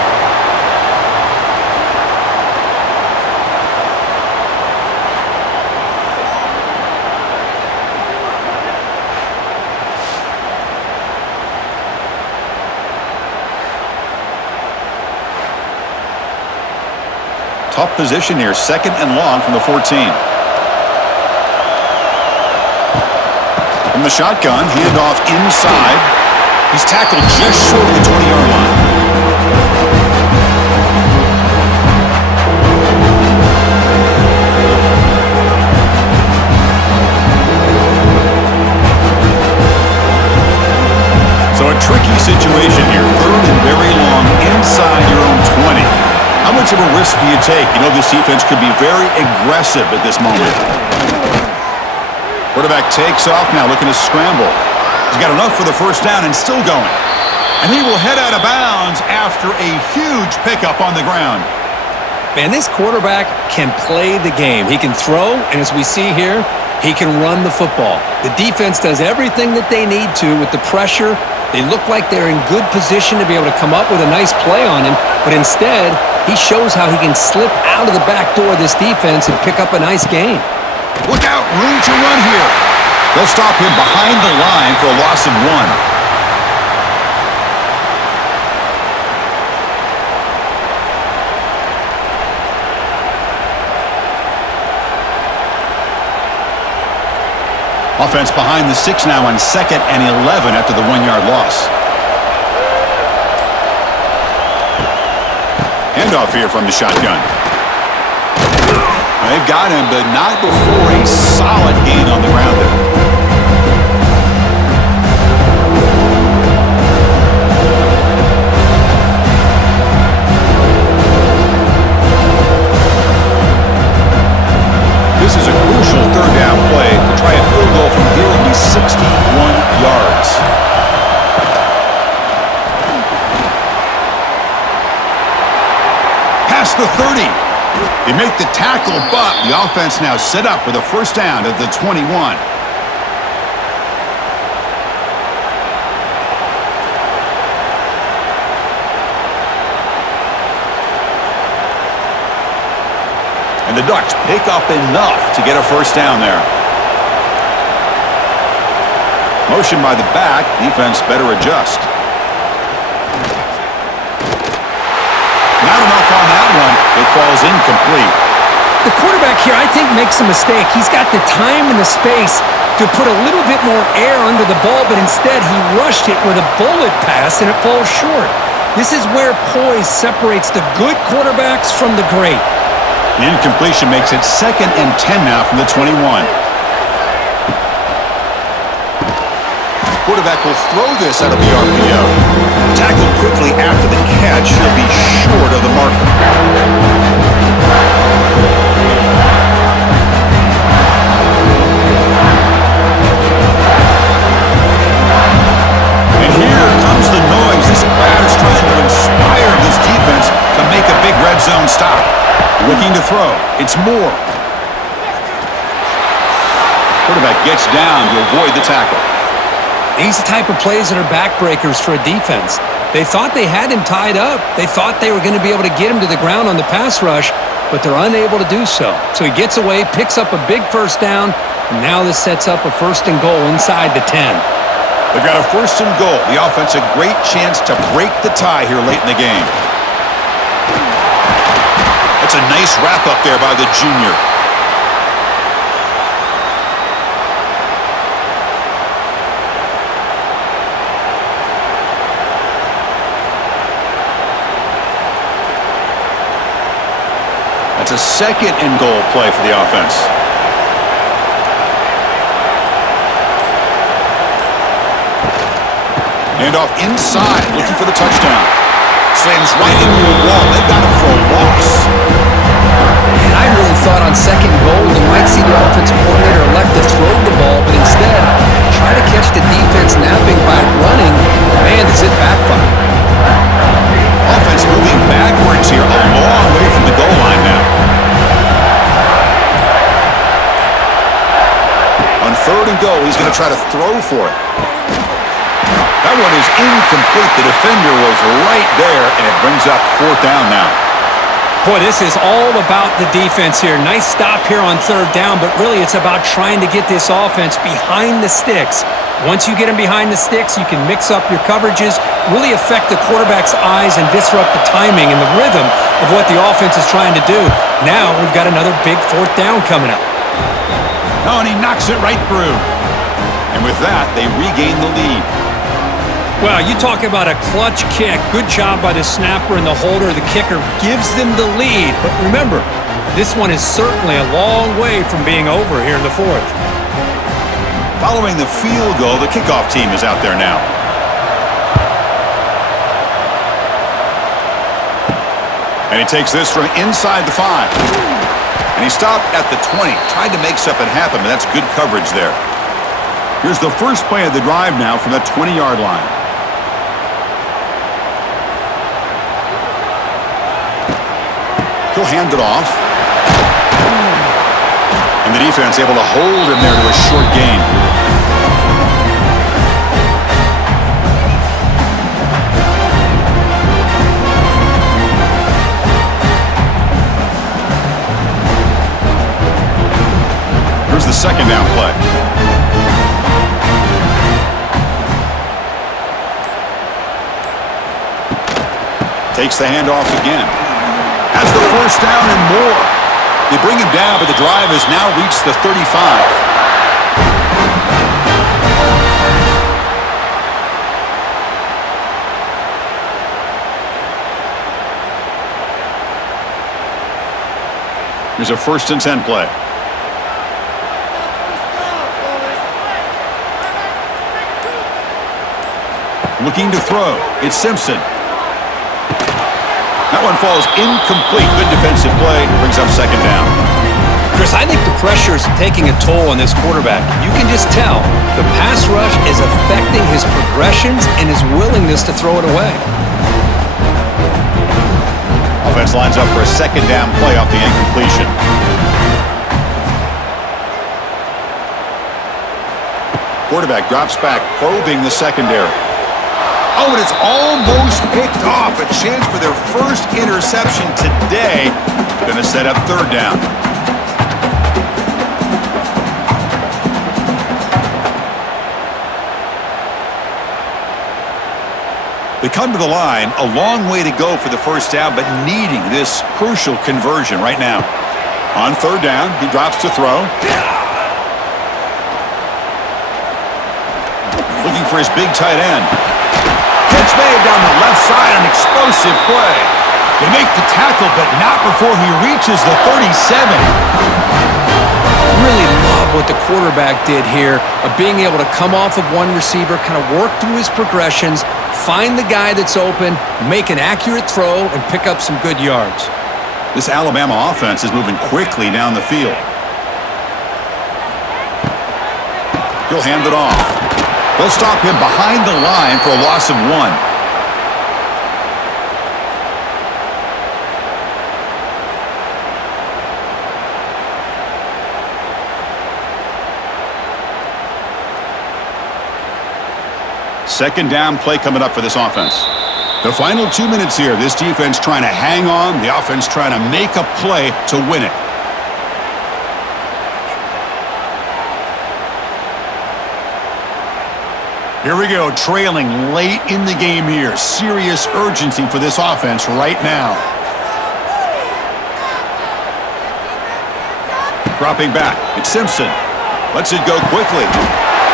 Tough position here. 2nd and long from the 14. From the shotgun, handoff inside. He's tackled just short of the 20-yard line. So a tricky situation here. 3rd and very long inside your own 20. How much of a risk do you take? You know this defense could be very aggressive at this moment. Quarterback takes off now, looking to scramble. He's got enough for the 1st down and still going. And he will head out of bounds after a huge pickup on the ground. Man, this quarterback can play the game. He can throw, and as we see here, he can run the football. The defense does everything that they need to with the pressure. They look like they're in good position to be able to come up with a nice play on him, but instead, he shows how he can slip out of the back door of this defense and pick up a nice gain. Look out, room to run here. They'll stop him behind the line for a loss of 1. Offense behind the 6 now on 2nd and 11 after the 1-yard loss. Handoff here from the shotgun. They've got him, but not before a solid gain on the ground there. This is a crucial 3rd down play to try a field goal from here will be 61 yards. Past the 30. They make the tackle, but the offense now set up with a 1st down at the 21. And the Ducks pick up enough to get a 1st down there. Motion by the back. Defense better adjust. Not enough on that one. It falls incomplete. The quarterback here, I think, makes a mistake. He's got the time and the space to put a little bit more air under the ball, but instead he rushed it with a bullet pass, and it falls short. This is where poise separates the good quarterbacks from the great. The incompletion makes it 2nd and 10 now from the 21. Quarterback will throw this out of the RPO. Tackled quickly after the catch. He'll be short of the marker. And here comes the noise. This crowd is trying to inspire this defense to make a big red zone stop. Looking to throw. It's Moore. Quarterback gets down to avoid the tackle. These type of plays that are backbreakers for a defense. They thought they had him tied up. They thought they were going to be able to get him to the ground on the pass rush, but they're unable to do so. So he gets away, picks up a big 1st down, and now this sets up a 1st and goal inside the 10. They've got a 1st and goal. The offense a great chance to break the tie here late in the game. That's a nice wrap-up there by the junior. That's a 2nd and goal play for the offense. Handoff inside, looking for the touchdown. Slams right into a wall. They've got him for a loss. And I really thought on 2nd and goal you might see the offensive coordinator elect to throw the ball, but instead try to catch the defense napping by running. Man, does it backfire. Offense moving backwards here, a long way from the goal line now. On 3rd and goal, he's going to try to throw for it. That one is incomplete. The defender was right there, and it brings up 4th down now. Boy, this is all about the defense here. Nice stop here on 3rd down, but really it's about trying to get this offense behind the sticks. Once you get them behind the sticks, you can mix up your coverages, really affect the quarterback's eyes and disrupt the timing and the rhythm of what the offense is trying to do. Now we've got another big 4th down coming up. Oh, and he knocks it right through. And with that, they regain the lead. Well, you talk about a clutch kick. Good job by the snapper and the holder. The kicker gives them the lead. But remember, this one is certainly a long way from being over here in the 4th. Following the field goal, the kickoff team is out there now. And he takes this from inside the 5. And he stopped at the 20. Tried to make something happen, but that's good coverage there. Here's the first play of the drive now from the 20-yard line. He'll hand it off. And the defense able to hold him there to a short gain. Here's the 2nd down play. Takes the handoff again. Has the 1st down and more. They bring him down, but the drive has now reached the 35. Here's a 1st and 10 play. Looking to throw. It's Simpson. That one falls incomplete. Good defensive play. Brings up 2nd down. Chris, I think the pressure is taking a toll on this quarterback. You can just tell the pass rush is affecting his progressions and his willingness to throw it away. Offense lines up for a 2nd down play off the incompletion. Quarterback drops back, probing the secondary. Oh, and it's almost picked off. A chance for their first interception today. Going to set up 3rd down. They come to the line, a long way to go for the 1st down, but needing this crucial conversion right now. On 3rd down, he drops to throw. Looking for his big tight end. Catch made down the left side, an explosive play. They make the tackle, but not before he reaches the 37. Really love what the quarterback did here of being able to come off of one receiver, kind of work through his progressions, find the guy that's open, make an accurate throw, and pick up some good yards. This Alabama offense is moving quickly down the field. He'll hand it off. They'll stop him behind the line for a loss of 1. Second down play coming up for this offense. The final 2 minutes here. This defense trying to hang on. The offense trying to make a play to win it. Here we go, trailing late in the game here. Serious urgency for this offense right now. Dropping back, it's Simpson. Lets it go quickly.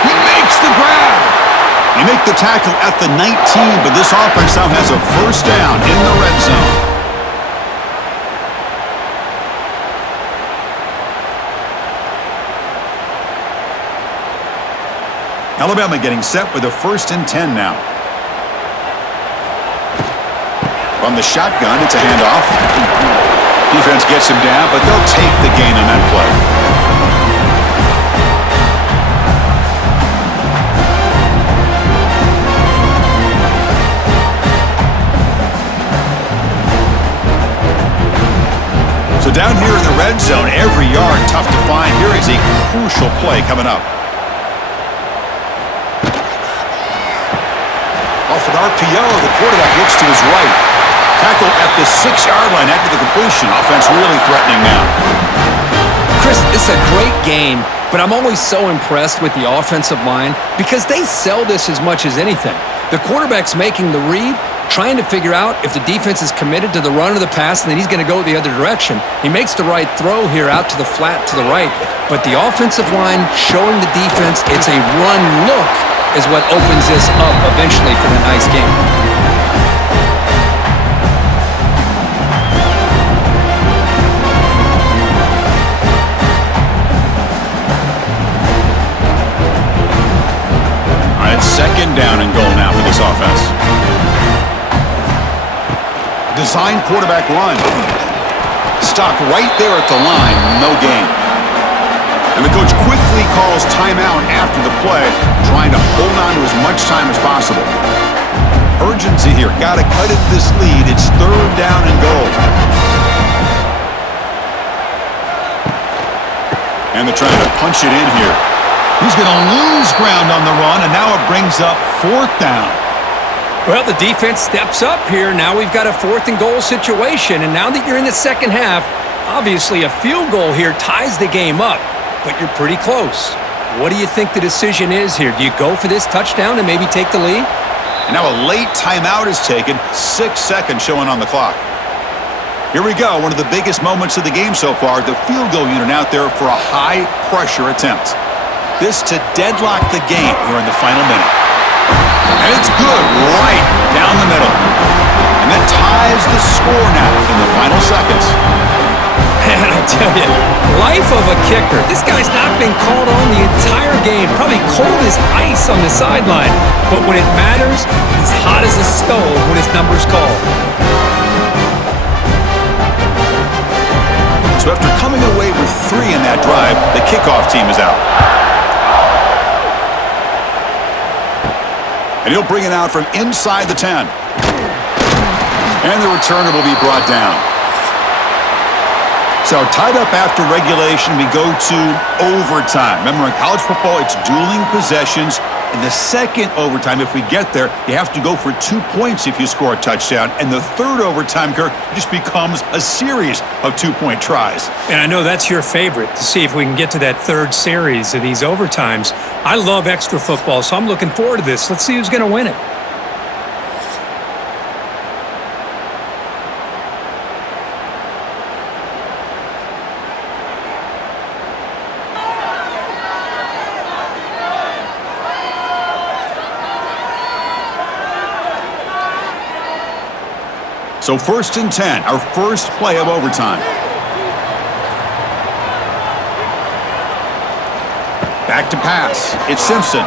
He makes the grab. They make the tackle at the 19, but this offense now has a 1st down in the red zone. Alabama getting set with a 1st and 10 now. From the shotgun, it's a handoff. Defense gets him down, but they'll take the gain on that play. So down here in the red zone, every yard tough to find. Here is a crucial play coming up. Off an RPO, the quarterback looks to his right. Tackle at the 6-yard line after the completion. Offense really threatening now. Chris, it's a great game, but I'm always so impressed with the offensive line because they sell this as much as anything. The quarterback's making the read, trying to figure out if the defense is committed to the run or the pass, and then he's going to go the other direction. He makes the right throw here out to the flat to the right, but the offensive line showing the defense it's a run look is what opens this up eventually for the nice game. All right, 2nd down and goal now for this offense. Design quarterback run. Stopped right there at the line, no gain. And the coach quickly calls timeout after the play, trying to hold on to as much time as possible. Urgency here, got to cut it this lead. It's 3rd down and goal. And they're trying to punch it in here. He's going to lose ground on the run, and now it brings up 4th down. Well, the defense steps up here. Now we've got a 4th and goal situation, and now that you're in the second half, obviously a field goal here ties the game up, but you're pretty close. What do you think the decision is here? Do you go for this touchdown and maybe take the lead? And now a late timeout is taken, 6 seconds showing on the clock. Here we go, one of the biggest moments of the game so far, the field goal unit out there for a high-pressure attempt. This to deadlock the game here in the final minute. And it's good right down the middle. And that ties the score now in the final seconds. Man, I tell you, life of a kicker. This guy's not been called on the entire game. Probably cold as ice on the sideline. But when it matters, he's hot as a stove when his number's called. So after coming away with 3 in that drive, the kickoff team is out. And he'll bring it out from inside the 10. And the returner will be brought down. So tied up after regulation, we go to overtime. Remember, in college football, it's dueling possessions. In the second overtime, if we get there, you have to go for 2 points if you score a touchdown. And the third overtime, Kirk, just becomes a series of 2-point tries. And I know that's your favorite, to see if we can get to that third series of these overtimes. I love extra football, so I'm looking forward to this. Let's see who's going to win it. So 1st and 10, our first play of overtime. Back to pass. It's Simpson.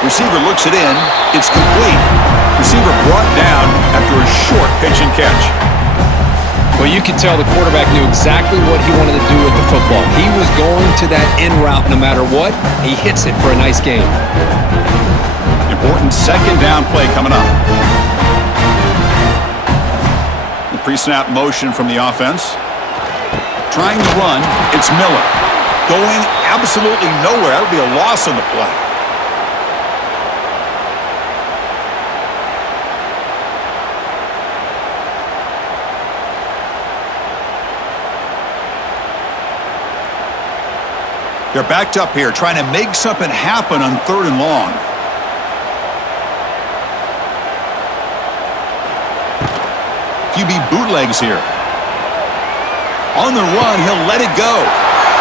Receiver looks it in. It's complete. Receiver brought down after a short pitch and catch. Well, you could tell the quarterback knew exactly what he wanted to do with the football. He was going to that in route no matter what. He hits it for a nice game. Important second down play coming up. Pre-snap motion from the offense. Trying to run, it's Miller. Going absolutely nowhere. That would be a loss on the play. They're backed up here, trying to make something happen on 3rd and long. QB bootlegs here. On the run, he'll let it go.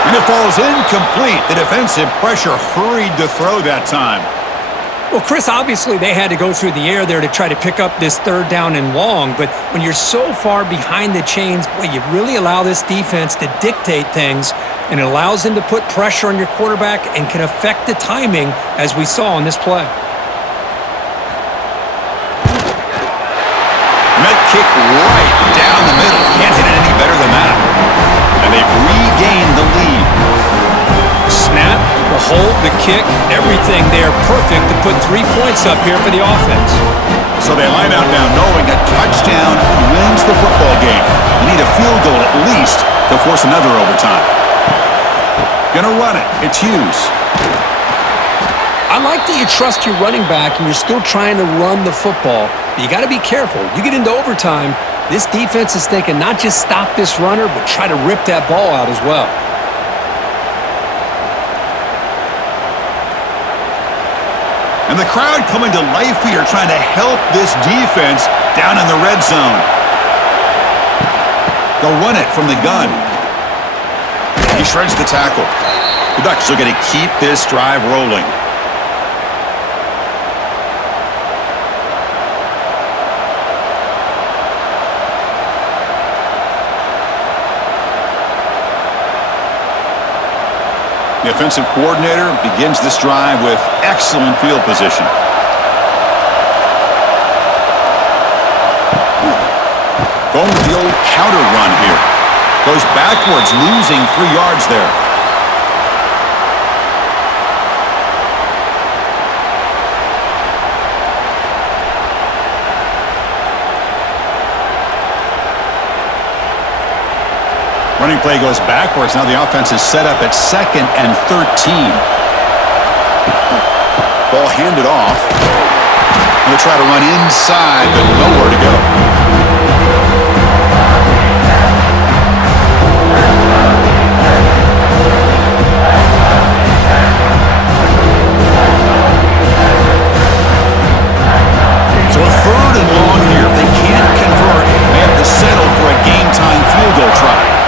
And it falls incomplete. The defensive pressure hurried to throw that time. Well, Chris, obviously they had to go through the air there to try to pick up this 3rd down and long, but when you're so far behind the chains, boy, you really allow this defense to dictate things, and it allows them to put pressure on your quarterback and can affect the timing, as we saw on this play. Met kick right down the middle. Can't hit it any better than that. And they've regained the lead. Snap, the hold, the kick, everything there perfect to put 3 points up here for the offense. So they line out now knowing a touchdown wins the football game. You need a field goal at least to force another overtime. Gonna run it. It's Hughes. I like that you trust your running back and you're still trying to run the football, but you got to be careful. You get into overtime, this defense is thinking not just stop this runner, but try to rip that ball out as well. And the crowd coming to life here, trying to help this defense down in the red zone. They'll run it from the gun. He shreds the tackle. The Ducks are going to keep this drive rolling. The offensive coordinator begins this drive with excellent field position. Going with the old counter run here. Goes backwards, losing 3 yards there. Running play goes backwards. Now the offense is set up at 2nd and 13. Ball handed off. And they try to run inside, but nowhere to go. So a 3rd and long here. If they can't convert, they have to settle for a game-time field goal try.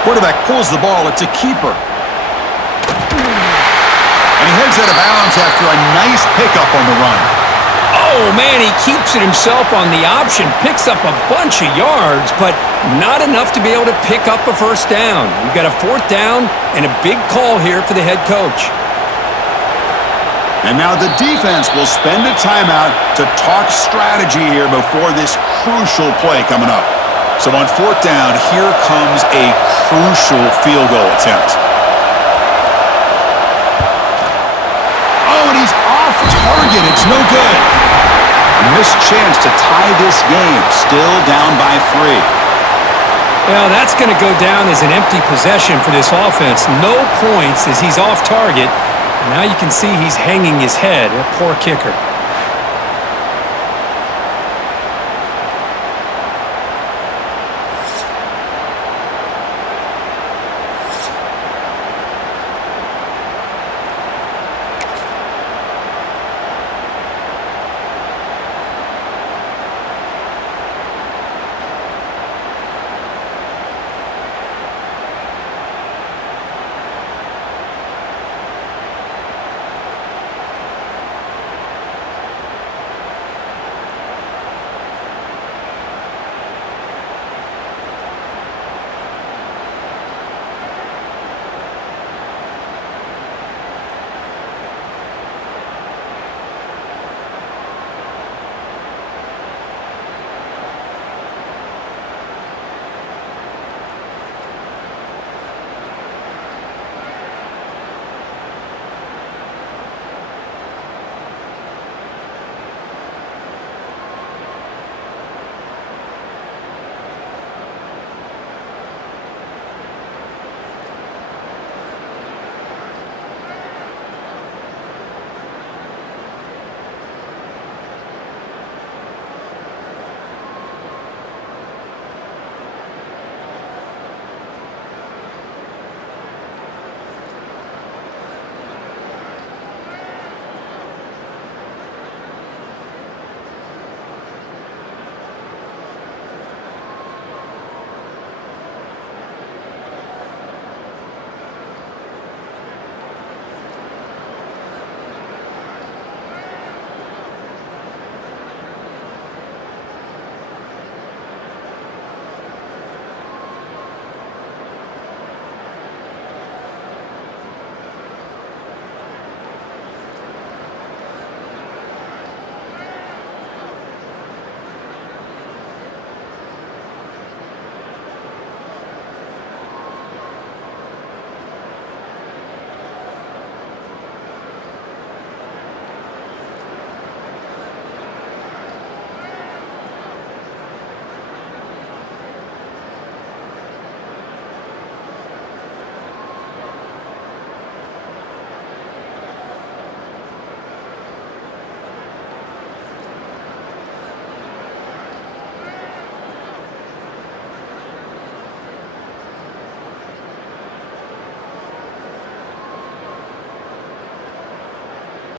Quarterback pulls the ball. It's a keeper. And he heads out of bounds after a nice pickup on the run. Oh, Oh, man, he keeps it himself on the option, picks up a bunch of yards, but not enough to be able to pick up a first down. We've got a 4th down and a big call here for the head coach. And now the defense will spend a timeout to talk strategy here before this crucial play coming up. So on 4th down, here comes a crucial field goal attempt. Oh, and he's off target. It's no good. A missed chance to tie this game. Still down by 3. Well, that's going to go down as an empty possession for this offense. No points as he's off target. And now you can see he's hanging his head. A poor kicker.